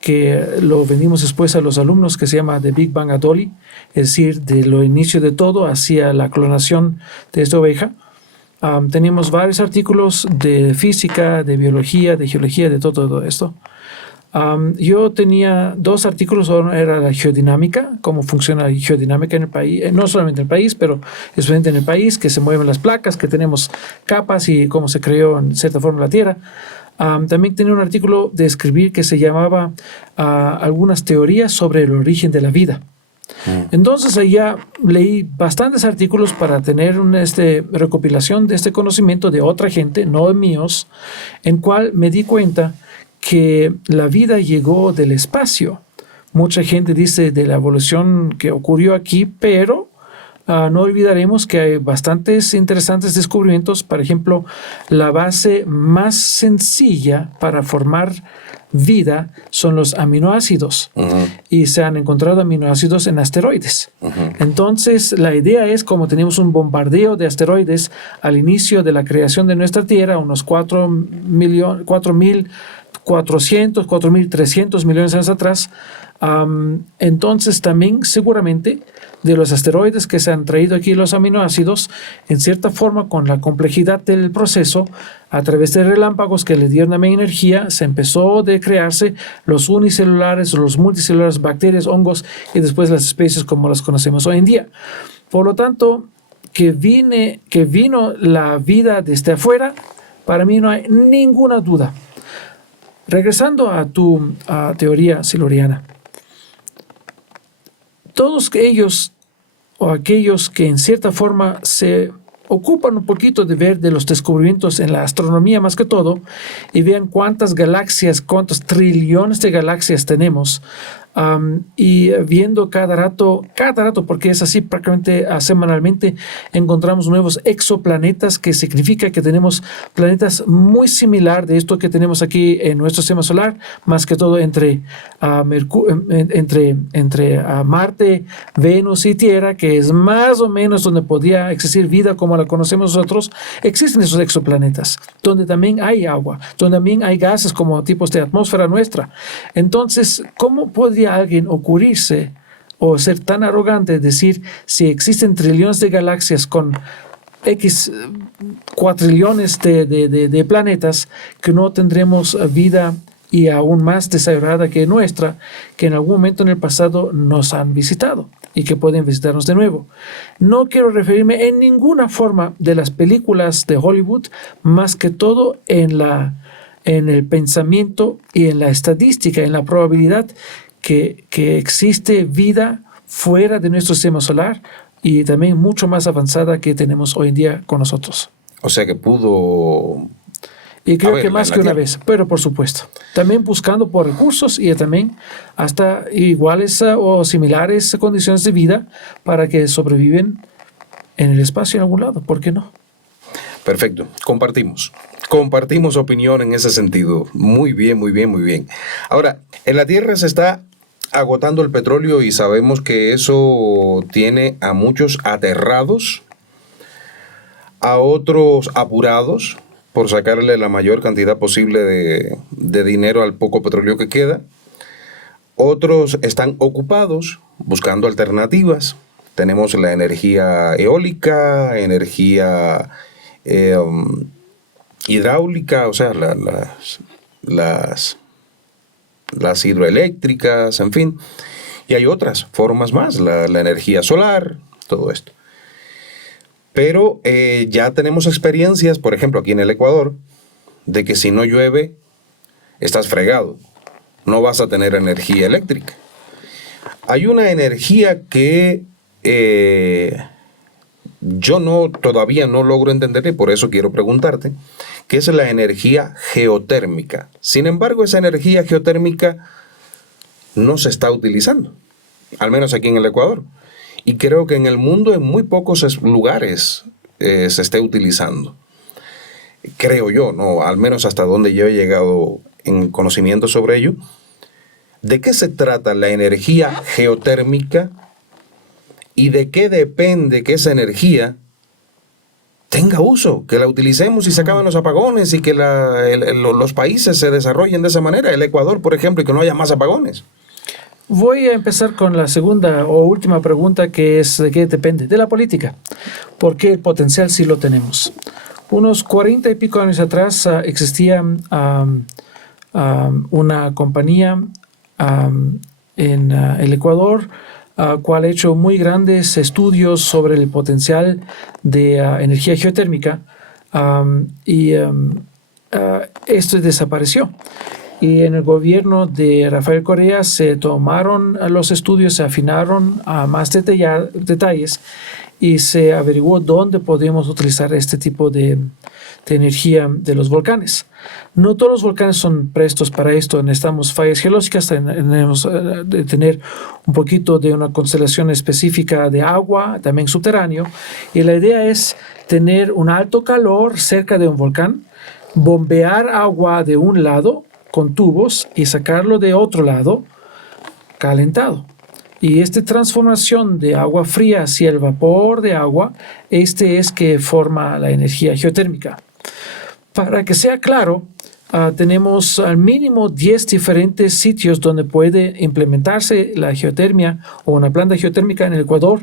que lo vendimos después a los alumnos, que se llama The Big Bang a Dolly, es decir, de lo inicio de todo hacia la clonación de esta oveja. Teníamos varios artículos de física, de biología, de geología, de todo esto. Yo tenía 2 artículos. Uno era la geodinámica, cómo funciona la geodinámica en el país, no solamente en el país, pero especialmente en el país, que se mueven las placas, que tenemos capas y cómo se creó en cierta forma la Tierra. También tenía un artículo de escribir que se llamaba algunas teorías sobre el origen de la vida. Entonces allá leí bastantes artículos para tener una recopilación de este conocimiento de otra gente, no de míos, en cual me di cuenta que la vida llegó del espacio. Mucha gente dice de la evolución que ocurrió aquí, pero no olvidaremos que hay bastantes interesantes descubrimientos. Por ejemplo, la base más sencilla para formar vida son los aminoácidos. Y se han encontrado aminoácidos en asteroides. Entonces, la idea es, como tenemos un bombardeo de asteroides al inicio de la creación de nuestra Tierra, unos 4.400, 4.300 millones de años atrás, entonces también seguramente de los asteroides que se han traído aquí los aminoácidos, en cierta forma con la complejidad del proceso, a través de relámpagos que le dieron también energía, se empezó de crearse los unicelulares, los multicelulares, bacterias, hongos y después las especies como las conocemos hoy en día. Por lo tanto, que vino la vida desde afuera, para mí no hay ninguna duda. Regresando a tu teoría siluriana, todos ellos o aquellos que en cierta forma se ocupan un poquito de ver de los descubrimientos en la astronomía más que todo y vean cuántas galaxias, cuántos trillones de galaxias tenemos, y viendo cada rato, porque es así prácticamente semanalmente, encontramos nuevos exoplanetas, que significa que tenemos planetas muy similar de esto que tenemos aquí en nuestro sistema solar, más que todo entre Marte, Venus y Tierra, que es más o menos donde podría existir vida como la conocemos nosotros. Existen esos exoplanetas, donde también hay agua, donde también hay gases como tipos de atmósfera nuestra. Entonces, ¿cómo podría alguien ocurrirse o ser tan arrogante decir si existen trillones de galaxias con X cuatrillones de planetas, que no tendremos vida y aún más desarrollada que nuestra, que en algún momento en el pasado nos han visitado y que pueden visitarnos de nuevo? No quiero referirme en ninguna forma de las películas de Hollywood, más que todo en el pensamiento y en la estadística, en la probabilidad que existe vida fuera de nuestro sistema solar y también mucho más avanzada que tenemos hoy en día con nosotros. O sea que pudo... Y creo que más que una vez, pero por supuesto. También buscando por recursos y también hasta iguales o similares condiciones de vida para que sobreviven en el espacio en algún lado. ¿Por qué no? Perfecto. Compartimos opinión en ese sentido. Muy bien, muy bien, muy bien. Ahora, en la Tierra se está agotando el petróleo y sabemos que eso tiene a muchos aterrados, a otros apurados por sacarle la mayor cantidad posible de dinero al poco petróleo que queda. Otros están ocupados buscando alternativas. Tenemos la energía eólica, energía hidráulica, o sea, las hidroeléctricas, en fin. Y hay otras formas más, la energía solar, todo esto. Pero ya tenemos experiencias, por ejemplo, aquí en el Ecuador, de que si no llueve, estás fregado. No vas a tener energía eléctrica. Hay una energía que yo todavía no logro entender, y por eso quiero preguntarte, que es la energía geotérmica. Sin embargo, esa energía geotérmica no se está utilizando, al menos aquí en el Ecuador. Y creo que en el mundo en muy pocos lugares se esté utilizando. Creo yo, no, al menos hasta donde yo he llegado en conocimiento sobre ello. ¿De qué se trata la energía geotérmica y de qué depende que esa energía tenga uso, que la utilicemos y se acaben los apagones y que los países se desarrollen de esa manera? El Ecuador, por ejemplo, y que no haya más apagones. Voy a empezar con la segunda o última pregunta, que es ¿de qué depende? De la política, porque el potencial sí lo tenemos. Unos 40 y pico años atrás existía una compañía en el Ecuador, cual ha hecho muy grandes estudios sobre el potencial de energía geotérmica, esto desapareció. Y en el gobierno de Rafael Correa se tomaron los estudios, se afinaron a más detalles y se averiguó dónde podemos utilizar este tipo de energía de los volcanes. No todos los volcanes son prestos para esto. Necesitamos fallas geológicas, tenemos de tener un poquito de una constelación específica de agua, también subterráneo. Y la idea es tener un alto calor cerca de un volcán, bombear agua de un lado con tubos y sacarlo de otro lado calentado. Y esta transformación de agua fría hacia el vapor de agua, es que forma la energía geotérmica. Para que sea claro, tenemos al mínimo 10 diferentes sitios donde puede implementarse la geotermia o una planta geotérmica en el Ecuador,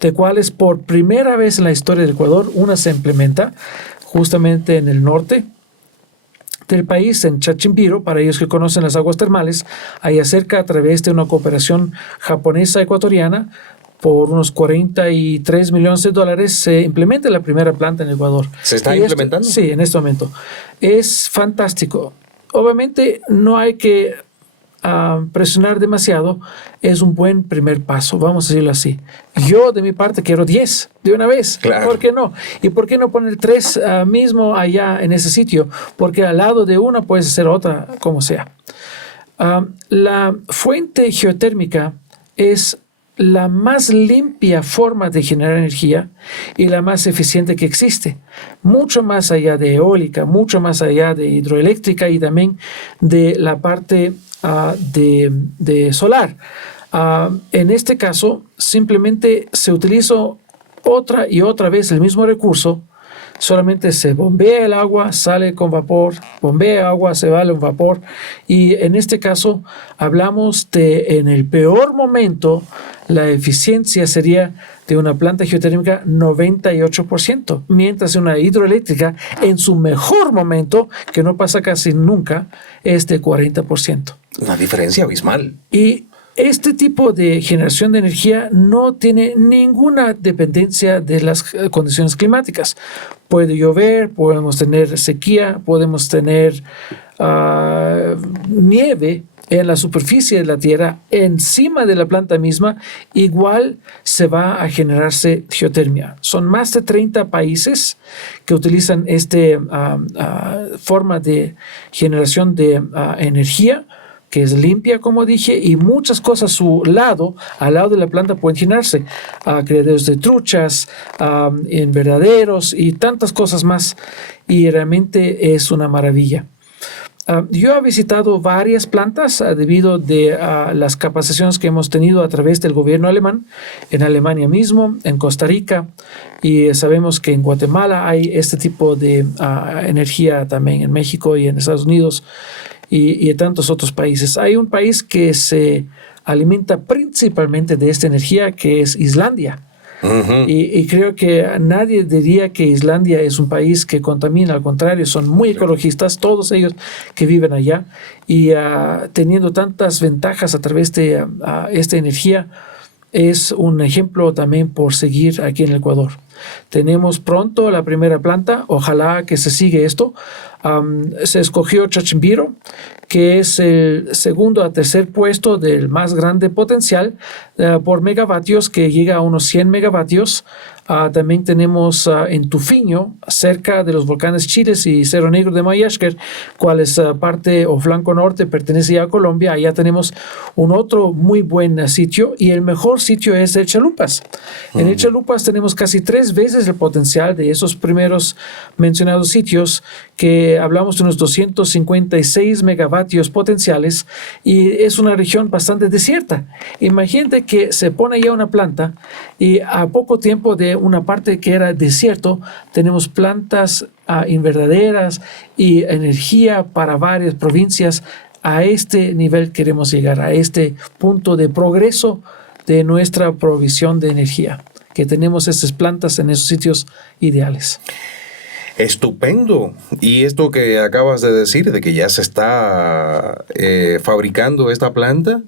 de cuales por primera vez en la historia del Ecuador una se implementa justamente en el norte del país, en Chachimbiro, para ellos que conocen las aguas termales, allá cerca a través de una cooperación japonesa-ecuatoriana. Por unos 43 millones de dólares se implementa la primera planta en Ecuador. ¿Se está implementando? Sí, en este momento. Es fantástico. Obviamente no hay que presionar demasiado. Es un buen primer paso, vamos a decirlo así. Yo de mi parte quiero 10 de una vez. Claro. ¿Por qué no? ¿Y por qué no poner 3 mismo allá en ese sitio? Porque al lado de una puedes hacer otra, como sea. La fuente geotérmica es la más limpia forma de generar energía y la más eficiente que existe. Mucho más allá de eólica, mucho más allá de hidroeléctrica y también de la parte de solar. En este caso, simplemente se utilizó otra y otra vez el mismo recurso. Solamente se bombea el agua, sale con vapor, bombea agua, se va el vapor. Y en este caso hablamos de, en el peor momento, la eficiencia sería de una planta geotérmica 98%, mientras una hidroeléctrica en su mejor momento, que no pasa casi nunca, es de 40%. Una diferencia abismal. Y este tipo de generación de energía no tiene ninguna dependencia de las condiciones climáticas. Puede llover, podemos tener sequía, podemos tener nieve en la superficie de la Tierra, encima de la planta misma, igual se va a generarse geotermia. Son más de 30 países que utilizan esta forma de generación de energía, que es limpia, como dije, y muchas cosas al lado de la planta pueden generarse. Criaderos de truchas, invernaderos y tantas cosas más. Y realmente es una maravilla. Yo he visitado varias plantas debido a las capacitaciones que hemos tenido a través del gobierno alemán, en Alemania mismo, en Costa Rica, y sabemos que en Guatemala hay este tipo de energía también, en México y en Estados Unidos y en tantos otros países. Hay un país que se alimenta principalmente de esta energía, que es Islandia. Uh-huh. Y creo que nadie diría que Islandia es un país que contamina, al contrario, son muy ecologistas, todos ellos que viven allá, y teniendo tantas ventajas a través de esta energía, es un ejemplo también por seguir aquí en el Ecuador. Tenemos pronto la primera planta, ojalá que se siga esto. Se escogió Chachimbiro, que es el segundo a tercer puesto del más grande potencial por megavatios, que llega a unos 100 megavatios. También tenemos en Tufiño, cerca de los volcanes Chiles y Cerro Negro de Mayashker, cual es parte o flanco norte, pertenece ya a Colombia. Allá tenemos un otro muy buen sitio, y el mejor sitio es el Chalupas. En el Chalupas tenemos casi 3 veces el potencial de esos primeros mencionados sitios, que hablamos de unos 256 megavatios potenciales, y es una región bastante desierta. Imagínate que se pone ya una planta y a poco tiempo de una parte que era desierto, tenemos plantas invernaderas y energía para varias provincias. A este nivel queremos llegar, a este punto de progreso de nuestra provisión de energía, que tenemos estas plantas en esos sitios ideales. Estupendo. Y esto que acabas de decir, de que ya se está fabricando esta planta,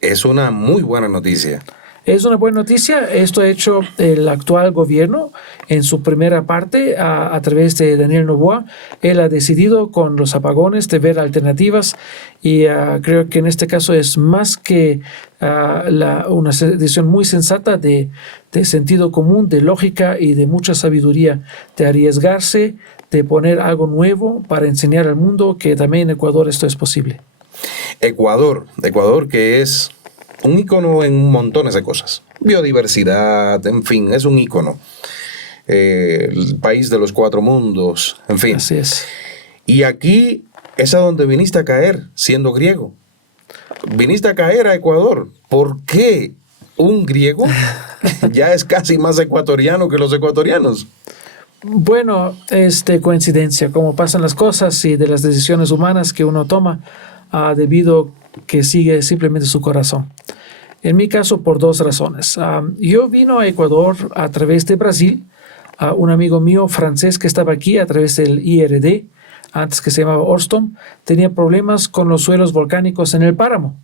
es una muy buena noticia. Es una buena noticia. Esto ha hecho el actual gobierno en su primera parte a través de Daniel Noboa. Él ha decidido con los apagones de ver alternativas, y creo que en este caso es más que una decisión muy sensata de sentido común, de lógica y de mucha sabiduría, de arriesgarse, de poner algo nuevo para enseñar al mundo que también en Ecuador esto es posible. Ecuador que es un ícono en montones de cosas. Biodiversidad, en fin, es un ícono. El país de los 4 mundos, en fin. Así es. Y aquí es a donde viniste a caer siendo griego. Viniste a caer a Ecuador. ¿Por qué un griego ya es casi más ecuatoriano que los ecuatorianos? Bueno, coincidencia, como pasan las cosas y de las decisiones humanas que uno toma debido que sigue simplemente su corazón. En mi caso, por dos razones. Yo vino a Ecuador a través de Brasil, un amigo mío francés que estaba aquí a través del IRD, antes que se llamaba Orstom, tenía problemas con los suelos volcánicos en el páramo.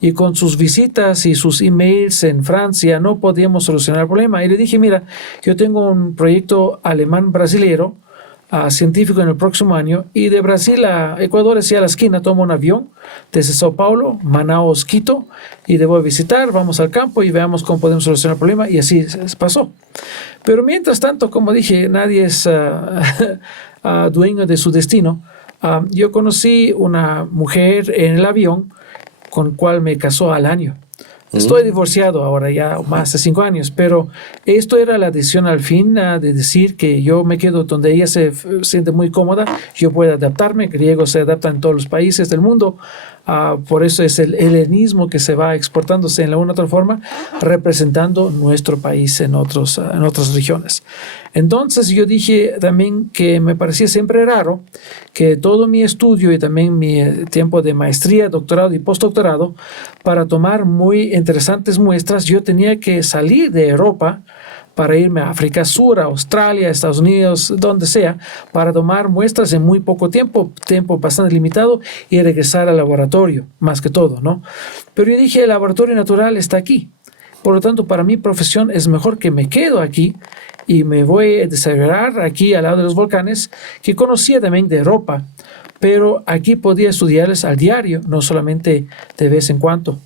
Y con sus visitas y sus emails en Francia no podíamos solucionar el problema. Y le dije, mira, yo tengo un proyecto alemán-brasilero, científico en el próximo año, y de Brasil a Ecuador, hacia la esquina, tomo un avión desde Sao Paulo, Manaus, Quito, y debo visitar, vamos al campo y veamos cómo podemos solucionar el problema, y así pasó. Pero mientras tanto, como dije, nadie es dueño de su destino. Yo conocí una mujer en el avión con cual me casó al año. Estoy divorciado ahora ya más de 5 años, pero esto era la decisión al fin de decir que yo me quedo donde ella se siente muy cómoda, yo puedo adaptarme, griegos se adaptan en todos los países del mundo, por eso es el helenismo que se va exportándose en la una u otra forma, representando nuestro país en otras regiones. Entonces yo dije también que me parecía siempre raro que todo mi estudio y también mi tiempo de maestría, doctorado y postdoctorado, para tomar muy interesantes muestras, yo tenía que salir de Europa para irme a África Sur, a Australia, a Estados Unidos, donde sea, para tomar muestras en muy poco tiempo bastante limitado, y regresar al laboratorio, más que todo, ¿no? Pero yo dije, el laboratorio natural está aquí. Por lo tanto, para mi profesión es mejor que me quedo aquí y me voy a desarrollar aquí al lado de los volcanes, que conocía también de Europa, pero aquí podía estudiarles al diario, no solamente de vez en cuando.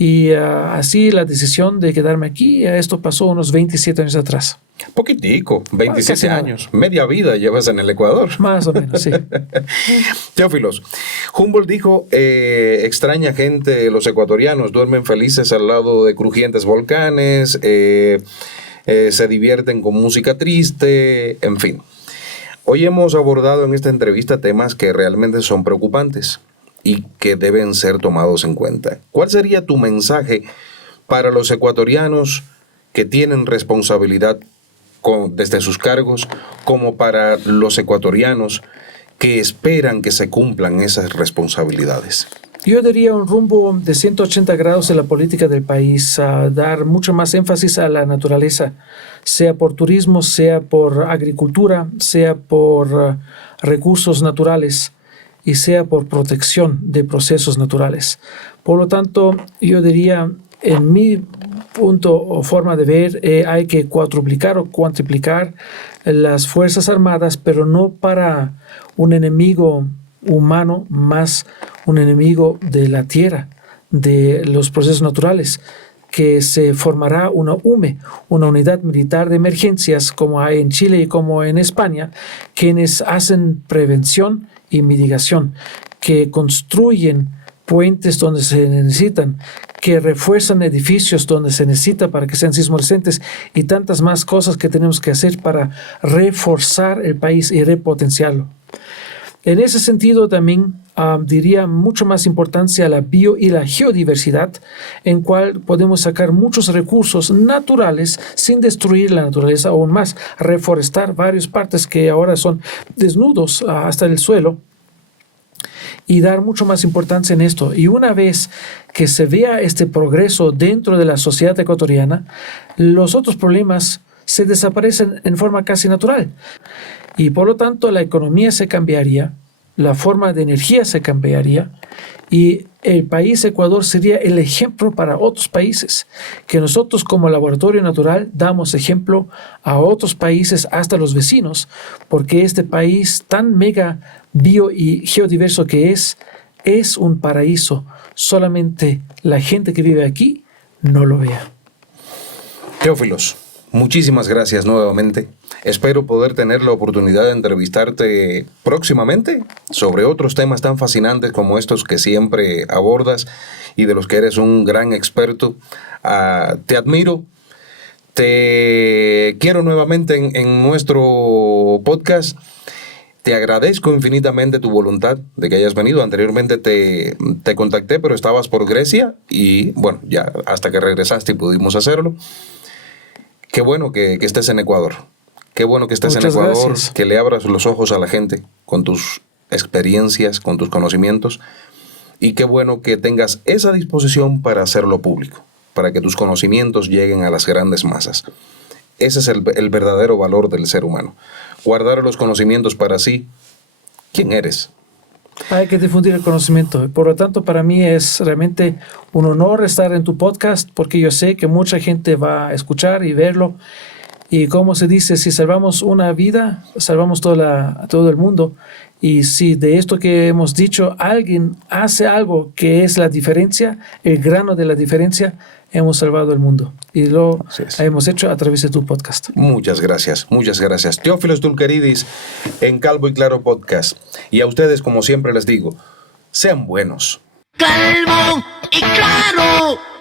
Y así la decisión de quedarme aquí, esto pasó unos 27 años atrás. Poquitico, 27 años, media vida llevas en el Ecuador. Más o menos, sí. Teófilos, Humboldt dijo, extraña gente, los ecuatorianos duermen felices al lado de crujientes volcanes, se divierten con música triste, en fin. Hoy hemos abordado en esta entrevista temas que realmente son preocupantes y que deben ser tomados en cuenta. ¿Cuál sería tu mensaje para los ecuatorianos que tienen responsabilidad desde sus cargos, como para los ecuatorianos que esperan que se cumplan esas responsabilidades? Yo daría un rumbo de 180 grados en la política del país, a dar mucho más énfasis a la naturaleza, sea por turismo, sea por agricultura, sea por recursos naturales y sea por protección de procesos naturales. Por lo tanto, yo diría, en mi punto o forma de ver, hay que cuadruplicar o cuantiplicar las Fuerzas Armadas, pero no para un enemigo humano, más un enemigo de la tierra, de los procesos naturales, que se formará una UME, una unidad militar de emergencias, como hay en Chile y como en España, quienes hacen prevención y mitigación, que construyen puentes donde se necesitan, que refuerzan edificios donde se necesita para que sean sismoresistentes, y tantas más cosas que tenemos que hacer para reforzar el país y repotenciarlo. En ese sentido también diría mucho más importancia a la bio y la geodiversidad, en cual podemos sacar muchos recursos naturales sin destruir la naturaleza, aún más reforestar varias partes que ahora son desnudos hasta el suelo, y dar mucho más importancia en esto. Y una vez que se vea este progreso dentro de la sociedad ecuatoriana, los otros problemas se desaparecen en forma casi natural. Y por lo tanto la economía se cambiaría, la forma de energía se cambiaría, y el país Ecuador sería el ejemplo para otros países, que nosotros como laboratorio natural damos ejemplo a otros países, hasta los vecinos, porque este país tan mega bio y geodiverso que es un paraíso. Solamente la gente que vive aquí no lo vea. Teófilos, muchísimas gracias nuevamente. Espero poder tener la oportunidad de entrevistarte próximamente sobre otros temas tan fascinantes como estos que siempre abordas y de los que eres un gran experto. Te admiro, te quiero nuevamente en nuestro podcast. Te agradezco infinitamente tu voluntad de que hayas venido. Anteriormente te contacté, pero estabas por Grecia y bueno, ya hasta que regresaste y pudimos hacerlo. Qué bueno que estés en Ecuador. Qué bueno que estés Muchas en Ecuador, gracias. que le abras los ojos a la gente con tus experiencias, con tus conocimientos. Y qué bueno que tengas esa disposición para hacerlo público, para que tus conocimientos lleguen a las grandes masas. Ese es el verdadero valor del ser humano. Guardar los conocimientos para sí. ¿Quién eres? Hay que difundir el conocimiento. Por lo tanto, para mí es realmente un honor estar en tu podcast porque yo sé que mucha gente va a escuchar y verlo. Y como se dice, si salvamos una vida, salvamos todo el mundo. Y si de esto que hemos dicho alguien hace algo que es la diferencia, el grano de la diferencia, hemos salvado el mundo. Y lo Así es. hemos hecho a través de tu podcast. Muchas gracias, muchas gracias. Teófilos Dulqueridis en Calvo y Claro Podcast. Y a ustedes, como siempre les digo, sean buenos. Calvo y claro.